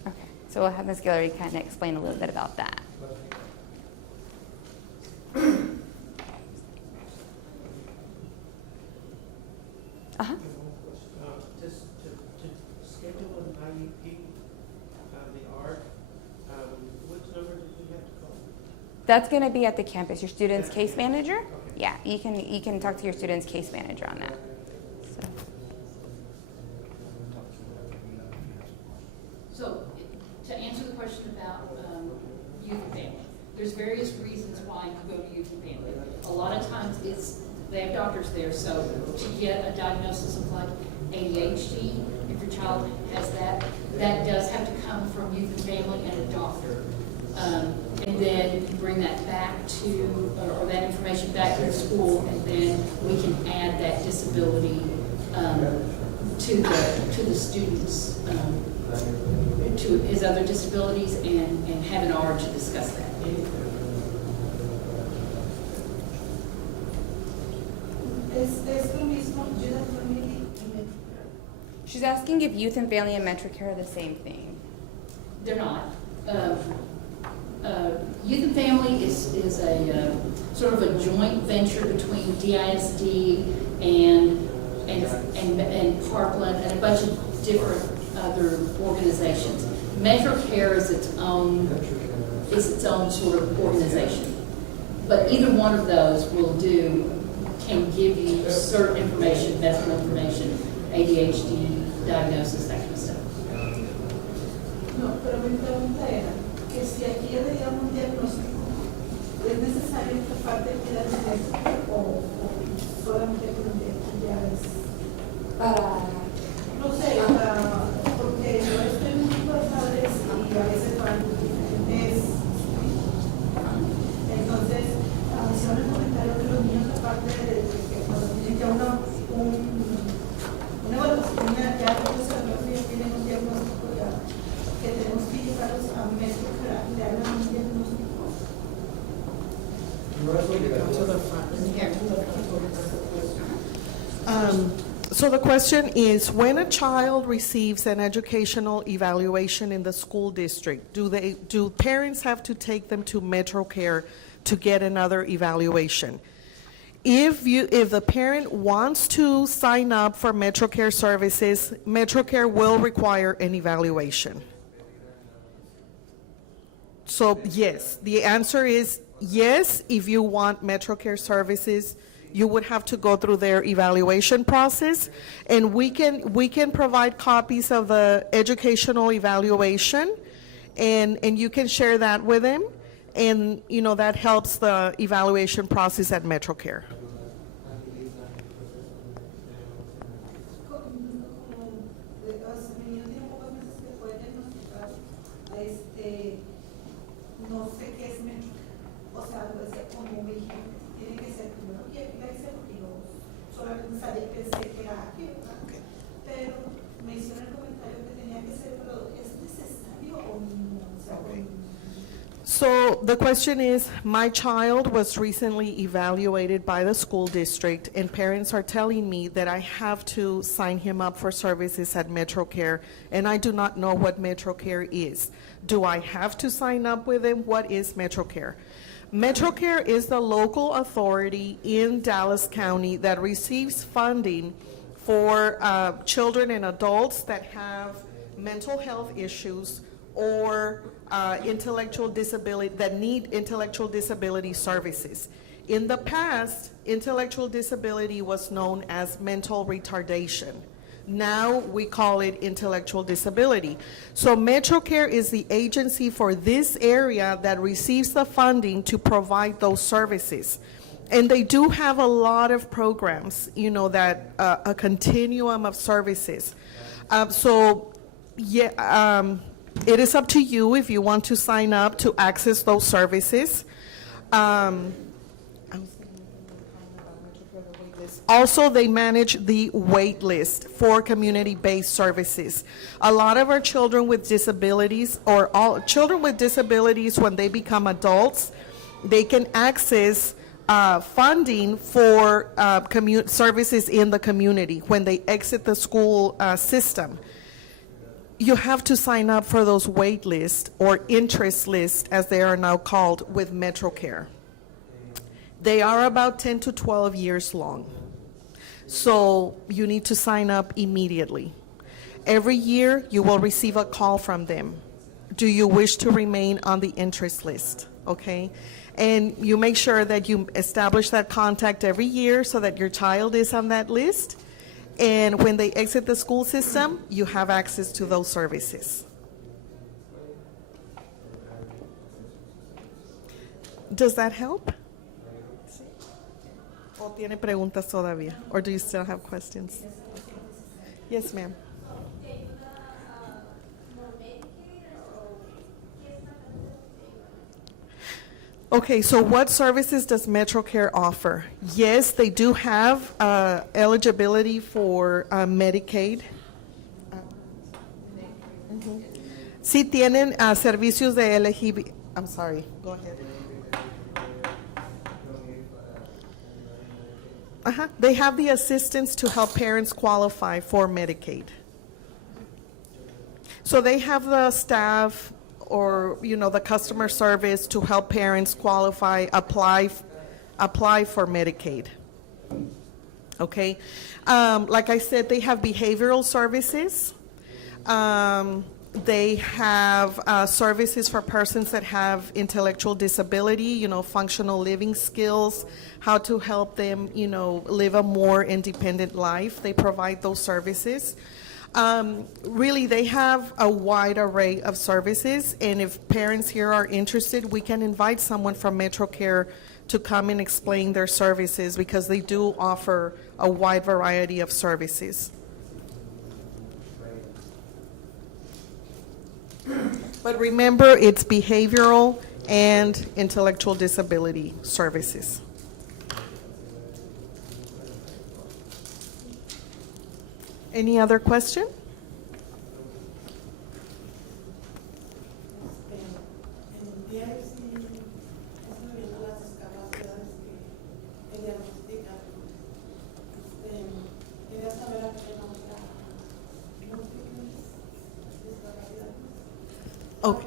Okay. So we'll have Ms. Guillory kind of explain a little bit about that. Uh-huh. Just to schedule an IEP, the ART, which number did we have to call? That's going to be at the campus. Your student's case manager? Yeah, you can talk to your student's case manager on that. So, to answer the question about youth and family, there's various reasons why you go to youth and family. A lot of times they have doctors there, so to get a diagnosis of like ADHD, if your child has that does have to come from youth and family and a doctor. And then you bring that back to, or that information back to the school, and then we can add that disability to the students, to his other disabilities, and have an hour to discuss that. Es lo mismo, Youth and Family y MetroCare. She's asking if youth and family and MetroCare are the same thing. They're not. Youth and Family is a sort of a joint venture between DISD and Parkland and a bunch of different other organizations. MetroCare is its own sort of organization. But either one of those can give you certain information, medical information, ADHD diagnosis, that kind of stuff. No, pero mi pregunta era que si aquí ya veíamos un diagnóstico, ¿es necesario esta parte de cuidar de eso o solamente con el diagnóstico ya es? No sé, porque yo estoy en un grupo de padres y a veces van diferentes. Entonces, hicieron el comentario que los niños, aparte de que cuando tienen ya una evaluación, ya tienen un diagnóstico ya, que tenemos que llevarlos a médico para que le hagan un diagnóstico. So the question is, when a child receives an educational evaluation in the school district, do parents have to take them to MetroCare to get another evaluation? If the parent wants to sign up for MetroCare services, MetroCare will require an evaluation. So yes, the answer is yes. If you want MetroCare services, you would have to go through their evaluation process, and we can provide copies of the educational evaluation, and you can share that with them, and that helps the evaluation process at MetroCare. No sé qué es médico, o sea, como me dijeron, tiene que ser primero que hice porque yo solamente sabía, pensé que era aquí, ¿verdad? Okay. Pero me hicieron el comentario que tenía que ser, pero ¿es necesario o no? O sea, Okay. So So the question is, my child was recently evaluated by the school district, and parents are telling me that I have to sign him up for services at MetroCare, and I do not know what MetroCare is. Do I have to sign up with him? What is MetroCare? MetroCare is the local authority in Dallas County that receives funding for children and adults that have mental health issues or intellectual disability, that need intellectual disability services. In the past, intellectual disability was known as mental retardation. Now we call it intellectual disability. So MetroCare is the agency for this area that receives the funding to provide those services. And they do have a lot of programs, you know, that a continuum of services. It is up to you if you want to sign up to access those services. Also, they manage the wait list for community-based services. A lot of our children with disabilities, or all children with disabilities, when they become adults, they can access funding for services in the community when they exit the school system. You have to sign up for those wait lists or interest lists, as they are now called, with MetroCare. They are about 10 to 12 years long. So you need to sign up immediately. Every year, you will receive a call from them. Do you wish to remain on the interest list? Okay? And you make sure that you establish that contact every year so that your child is on that list. And when they exit the school system, you have access to those services. Does that help? ¿O tiene preguntas todavía? Or do you still have questions? Yes, ma'am. Okay, so what services does MetroCare offer? Yes, they do have eligibility for Medicaid. Sí tienen servicios de elegibilidad. I'm sorry, go ahead. They have the assistance to help parents qualify for Medicaid. So they have the staff, or the customer service to help parents qualify, apply for Medicaid. Okay, like I said, they have behavioral services. They have services for persons that have intellectual disability, functional living skills, how to help them, live a more independent life. They provide those services. Really, they have a wide array of services, and if parents here are interested, we can invite someone from MetroCare to come and explain their services, because they do offer a wide variety of services. But remember, it's behavioral and intellectual disability services. Any other question? Okay.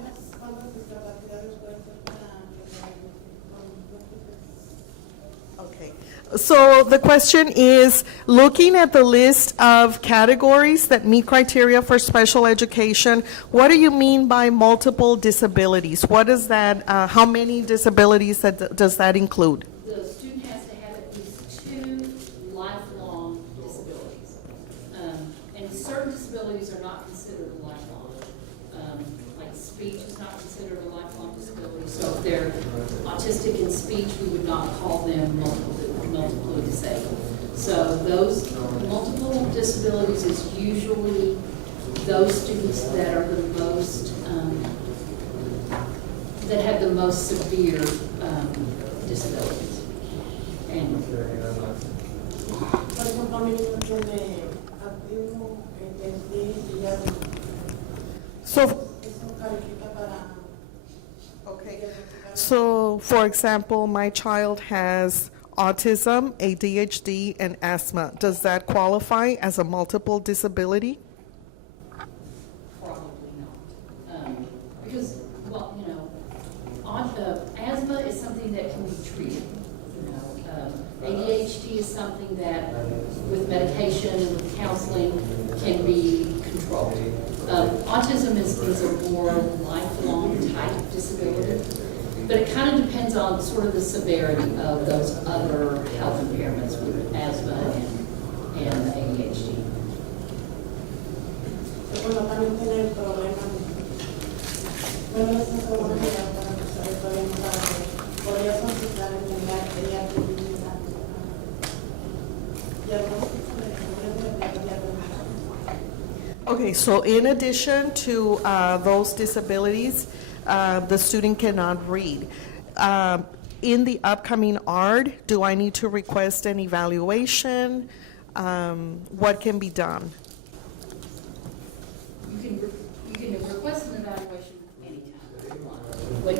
Okay. So the question is, looking at the list of categories that meet criteria for special education, what do you mean by multiple disabilities? What is that, how many disabilities does that include? The student has to have at least 2 lifelong disabilities. And certain disabilities are not considered lifelong. Like speech is not considered a lifelong disability. So if they're autistic in speech, we would not call them multiple disabled. So those multiple disabilities is usually those students that are the most, that have the most severe disabilities. And So, for example, my child has autism, ADHD, and asthma. Does that qualify as a multiple disability? Probably not. Because, well, you know, asthma is something that can be treated. You know, ADHD is something that, with medication and with counseling, can be controlled. Autism is a more lifelong type disability, but it kind of depends on sort of the severity of those other health impairments with asthma and ADHD. Bueno, también tiene problemas. Bueno, eso es una idea para que se recuerden que podría consultar en la pediatría. Okay, so in addition to those disabilities, the student cannot read. In the upcoming ARD, do I need to request an evaluation? What can be done? You can request an evaluation anytime you want. But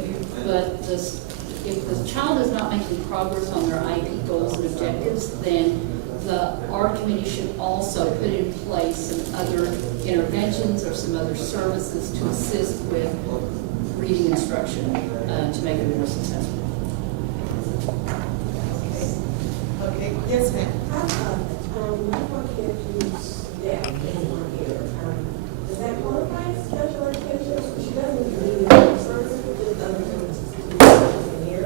if the child is not making progress on their IEP goals and objectives, then the ARD committee should also put in place some other interventions or some other services to assist with reading instruction to make it more successful. Okay, yes, ma'am. One kid who's deaf in one ear. Does that qualify as special education? She doesn't need services, just doesn't hear.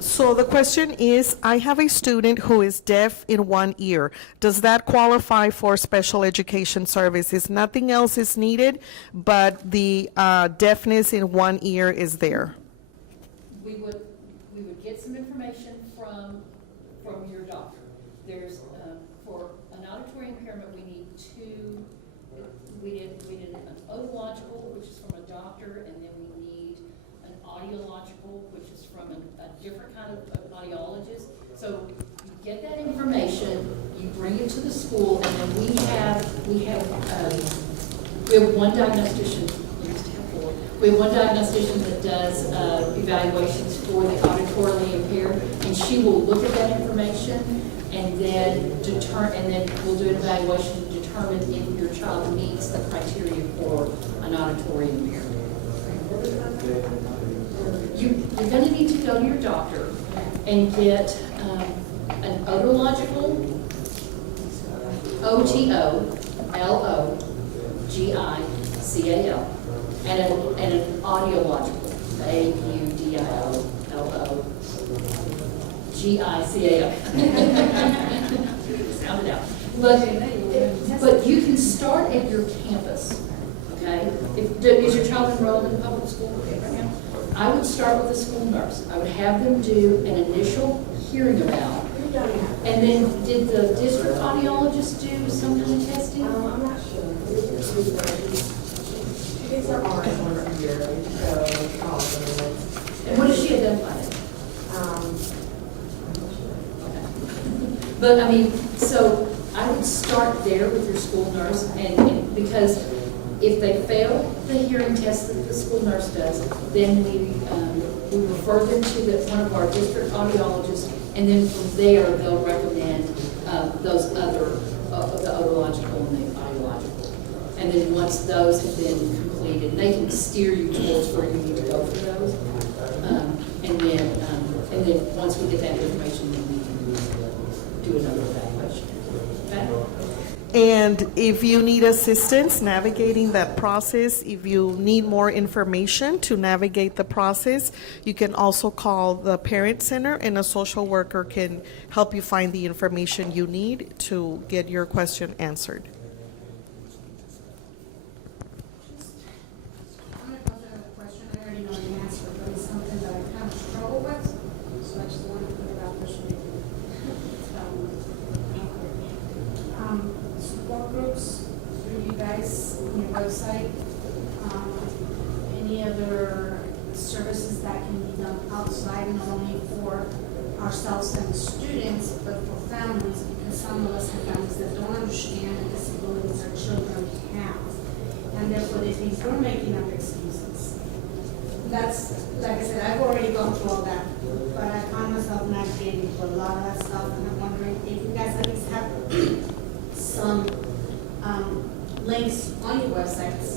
So the question is, I have a student who is deaf in one ear. Does that qualify for special education services? Nothing else is needed, but the deafness in one ear is there. We would get some information from your doctor. There's, for an auditory impairment, we need two, we did an otological, which is from a doctor, and then we need an audiological, which is from a different kind of audiologist. So you get that information, you bring it to the school, and then we have one diagnostician. We have one diagnostician that does evaluations for the auditorily impaired, and she will look at that information and then we'll do an evaluation to determine if your child meets the criteria for an auditory impairment. You're going to need to go to your doctor and get an otological, OTOLOGICAL, and an audiological, AUDIOLOGICAL. Sound it out. But you can start at your campus, okay? Is your child enrolled in public school right now? I would start with a school nurse. I would have them do an initial hearing eval. And then, did the district audiologist do some kind of testing? I'm not sure. She gets her eyes once a year, And what does she identify as? um, But I mean, so I would start there with your school nurse, and because if they fail the hearing test that the school nurse does, then we refer them to one of our district audiologists, and then from there they'll recommend those other, the otological and the audiological. And then once those have been completed, they can steer you towards where you need to go for those. And then once we get that information, then we can do another evaluation. Okay? And if you need assistance navigating that process, if you need more information to navigate the process, you can also call the Parent Center, and a social worker can help you find the information you need to get your question answered. I'm going to go to the question. I already know the answer, but it's something that I kind of struggle with, so I just wanted to put it out this way. Support groups through you guys on your website, any other services that can be done outside, not only for ourselves and the students, but for families, because some of us have families that don't understand the disabilities our children have. And therefore they think we're making up excuses. that's, like I said, I've already gone through all that, but I found myself navigating through a lot of that stuff, and I'm wondering if you guys at least have some, links on your websites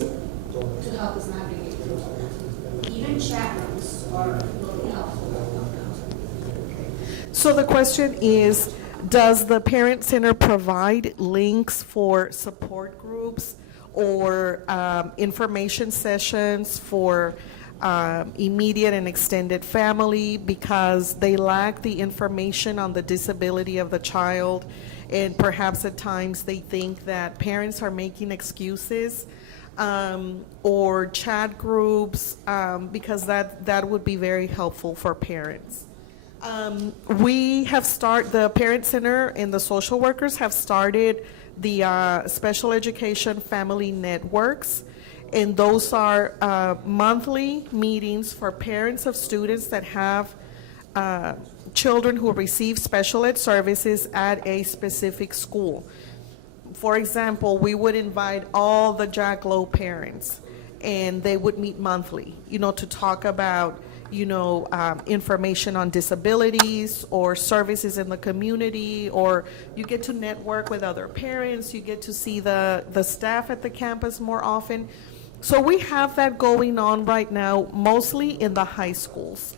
to help us navigate through all that. Even chat rooms are really helpful. So the question is, does the Parent Center provide links for support groups or information sessions for immediate and extended family because they lack the information on the disability of the child, and perhaps at times they think that parents are making excuses, or chat groups, because that would be very helpful for parents. We have the Parent Center and the social workers have started the special education family networks, and those are monthly meetings for parents of students that have children who receive special ed services at a specific school. For example, we would invite all the Jack Lowe parents, and they would meet monthly, to talk about information on disabilities or services in the community, or you get to network with other parents, you get to see the staff at the campus more often. So we have that going on right now, mostly in the high schools.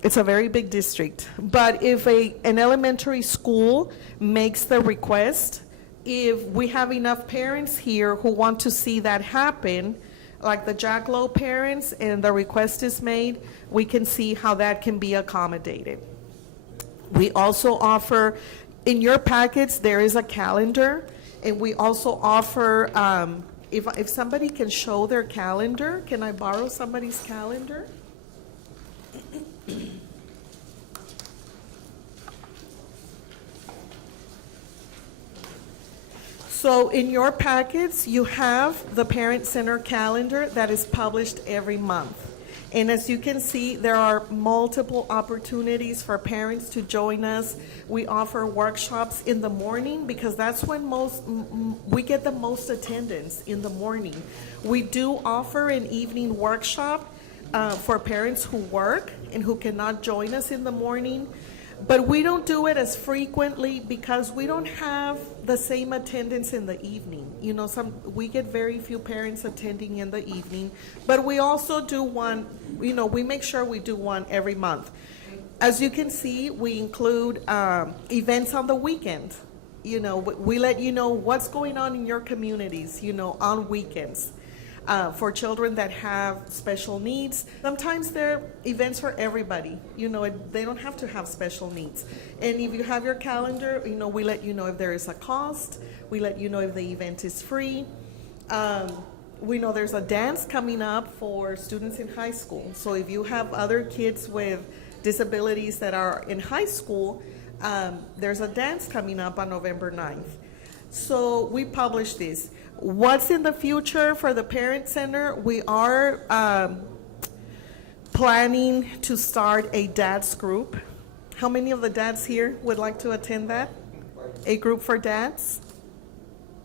It's a very big district, but if an elementary school makes the request, if we have enough parents here who want to see that happen, like the Jack Lowe parents, and the request is made, we can see how that can be accommodated. We also offer, in your packets, there is a calendar, and we also offer, if somebody can show their calendar, can I borrow somebody's calendar? So in your packets, you have the Parent Center calendar that is published every month. And as you can see, there are multiple opportunities for parents to join us. We offer workshops in the morning because that's when we get the most attendance, in the morning. We do offer an evening workshop for parents who work and who cannot join us in the morning. But we don't do it as frequently because we don't have the same attendance in the evening. We get very few parents attending in the evening, but we also do one, we make sure we do one every month. As you can see, we include events on the weekend. We let you know what's going on in your communities, on weekends. For children that have special needs. Sometimes they're events for everybody. They don't have to have special needs. And if you have your calendar, we let you know if there is a cost. We let you know if the event is free. We know there's a dance coming up for students in high school. So if you have other kids with disabilities that are in high school, there's a dance coming up on November 9th. So we publish this. What's in the future for the Parent Center? We are planning to start a dads group. How many of the dads here would like to attend that? A group for dads?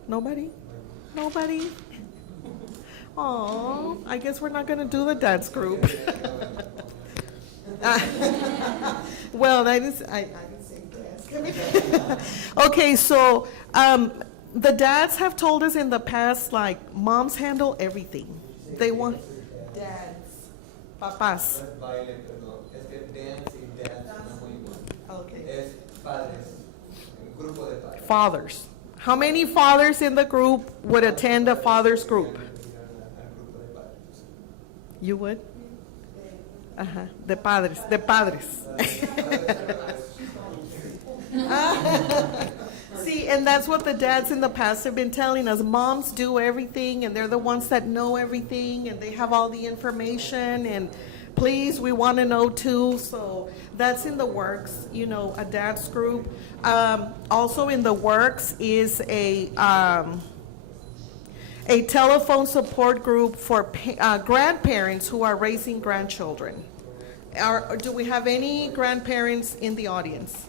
Nobody? Nobody? Oh, I guess we're not going to do the dads group. Well, I didn't say dads. Okay, so the dads have told us in the past, like, moms handle everything. They want dads, papás. No es baile, perdón. Es que dance y dance no es muy igual. Okay. Es padres, un grupo de padres. Fathers. How many fathers in the group would attend a father's group? You would? Uh-huh. De padres, de padres. See, and that's what the dads in the past have been telling us. Moms do everything, and they're the ones that know everything, and they have all the information, and please, we want to know too. So that's in the works, a dad's group. Also in the works is a telephone support group for grandparents who are raising grandchildren. Do we have any grandparents in the audience?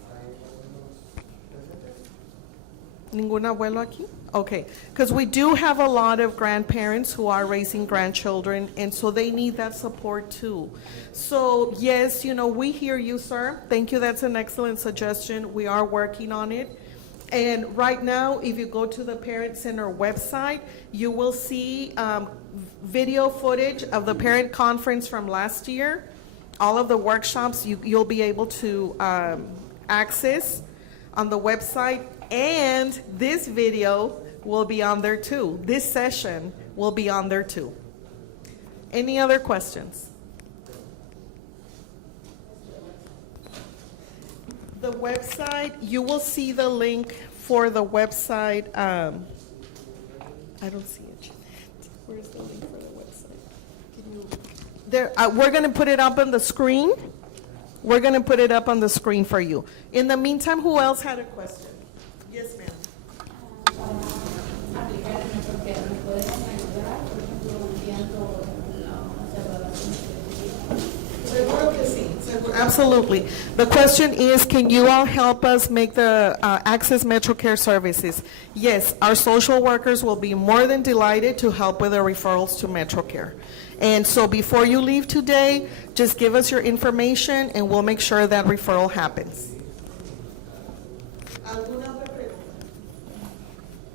Ningún abuelo aquí? Okay, because we do have a lot of grandparents who are raising grandchildren, and so they need that support too. So yes, we hear you, sir. Thank you, that's an excellent suggestion. We are working on it. And right now, if you go to the Parent Center website, you will see video footage of the parent conference from last year. All of the workshops you'll be able to access on the website, and this video will be on there too. This session will be on there too. Any other questions? The website, you will see the link for the website. I don't see it. Where's the link for the website? We're going to put it up on the screen. We're going to put it up on the screen for you. In the meantime, who else had a question? Yes, ma'am. Seguro que sí. Absolutely. The question is, can you all help us make the access MetroCare services? Yes, our social workers will be more than delighted to help with the referrals to MetroCare. And so before you leave today, just give us your information and we'll make sure that referral happens. ¿Alguna otra pregunta?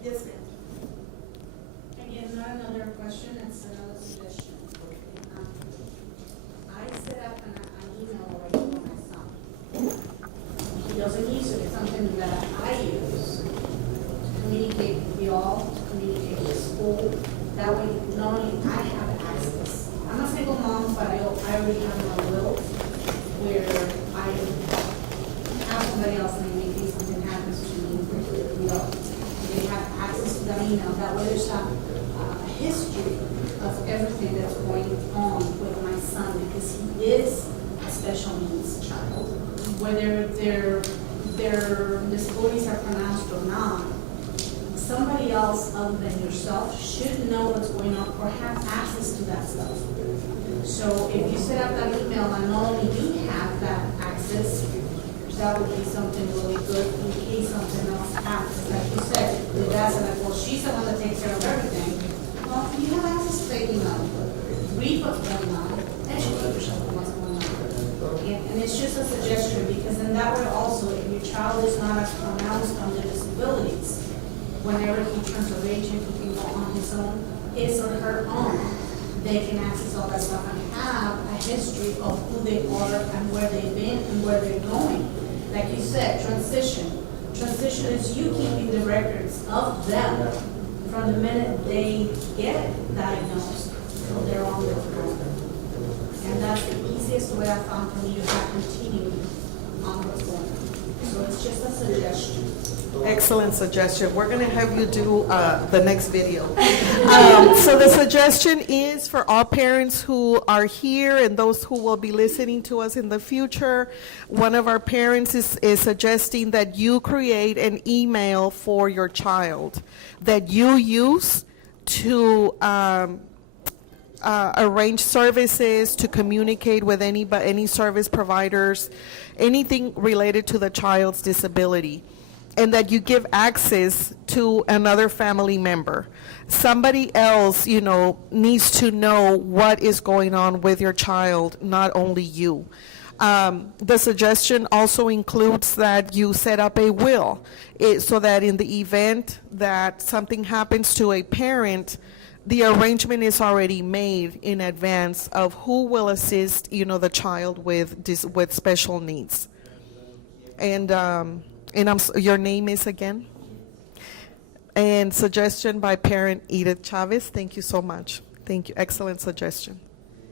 Yes, ma'am. Again, not another question, it's another suggestion. I set up an email already for my son. He doesn't use it, it's something that I use to communicate with y'all, to communicate with school. That way, not only I have access. I'm a single mom, but I already have my will where I have somebody else name me in case something happens to me. They have access to that email. That way there's a history of everything that's going on with my son because he is a special needs child. Whether their disabilities are pronounced or not, somebody else other than yourself should know what's going on or have access to that stuff. So if you set up that email and not only you have that access, that would be something really good in case something else happens. Like you said, the dad's like, well, she's the one that takes care of everything. Well, you have access to the email. Read what's going on. Educate yourself on what's going on. And it's just a suggestion because in that way also, if your child is not as pronounced on the disabilities, whenever he turns of age and he can go on his own, his or her own, they can access all that stuff and have a history of who they are and where they've been and where they're going. Like you said, transition. Transition is you keeping the records of them from the minute they get diagnosed till they're on their own. And that's the easiest way I found for me to have continuity on what's going on. So it's just a suggestion. Excellent suggestion. We're going to have you do the next video. So the suggestion is for all parents who are here and those who will be listening to us in the future, one of our parents is suggesting that you create an email for your child that you use to arrange services, to communicate with any service providers, anything related to the child's disability. And that you give access to another family member. Somebody else, needs to know what is going on with your child, not only you. The suggestion also includes that you set up a will, so that in the event that something happens to a parent, the arrangement is already made in advance of who will assist, the child with special needs. And your name is again? And suggestion by parent Edith Chavez. Thank you so much. Thank you. Excellent suggestion.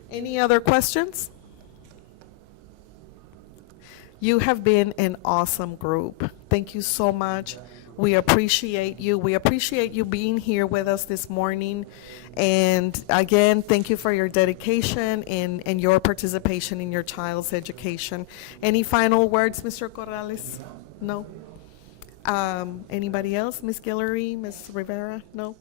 Any other questions? You have been an awesome group. Thank you so much. We appreciate you. We appreciate you being here with us this morning. And again, thank you for your dedication and your participation in your child's education. Any final words, Mr. Corrales? No? Anybody else? Ms. Guillory, Ms. Rivera? No?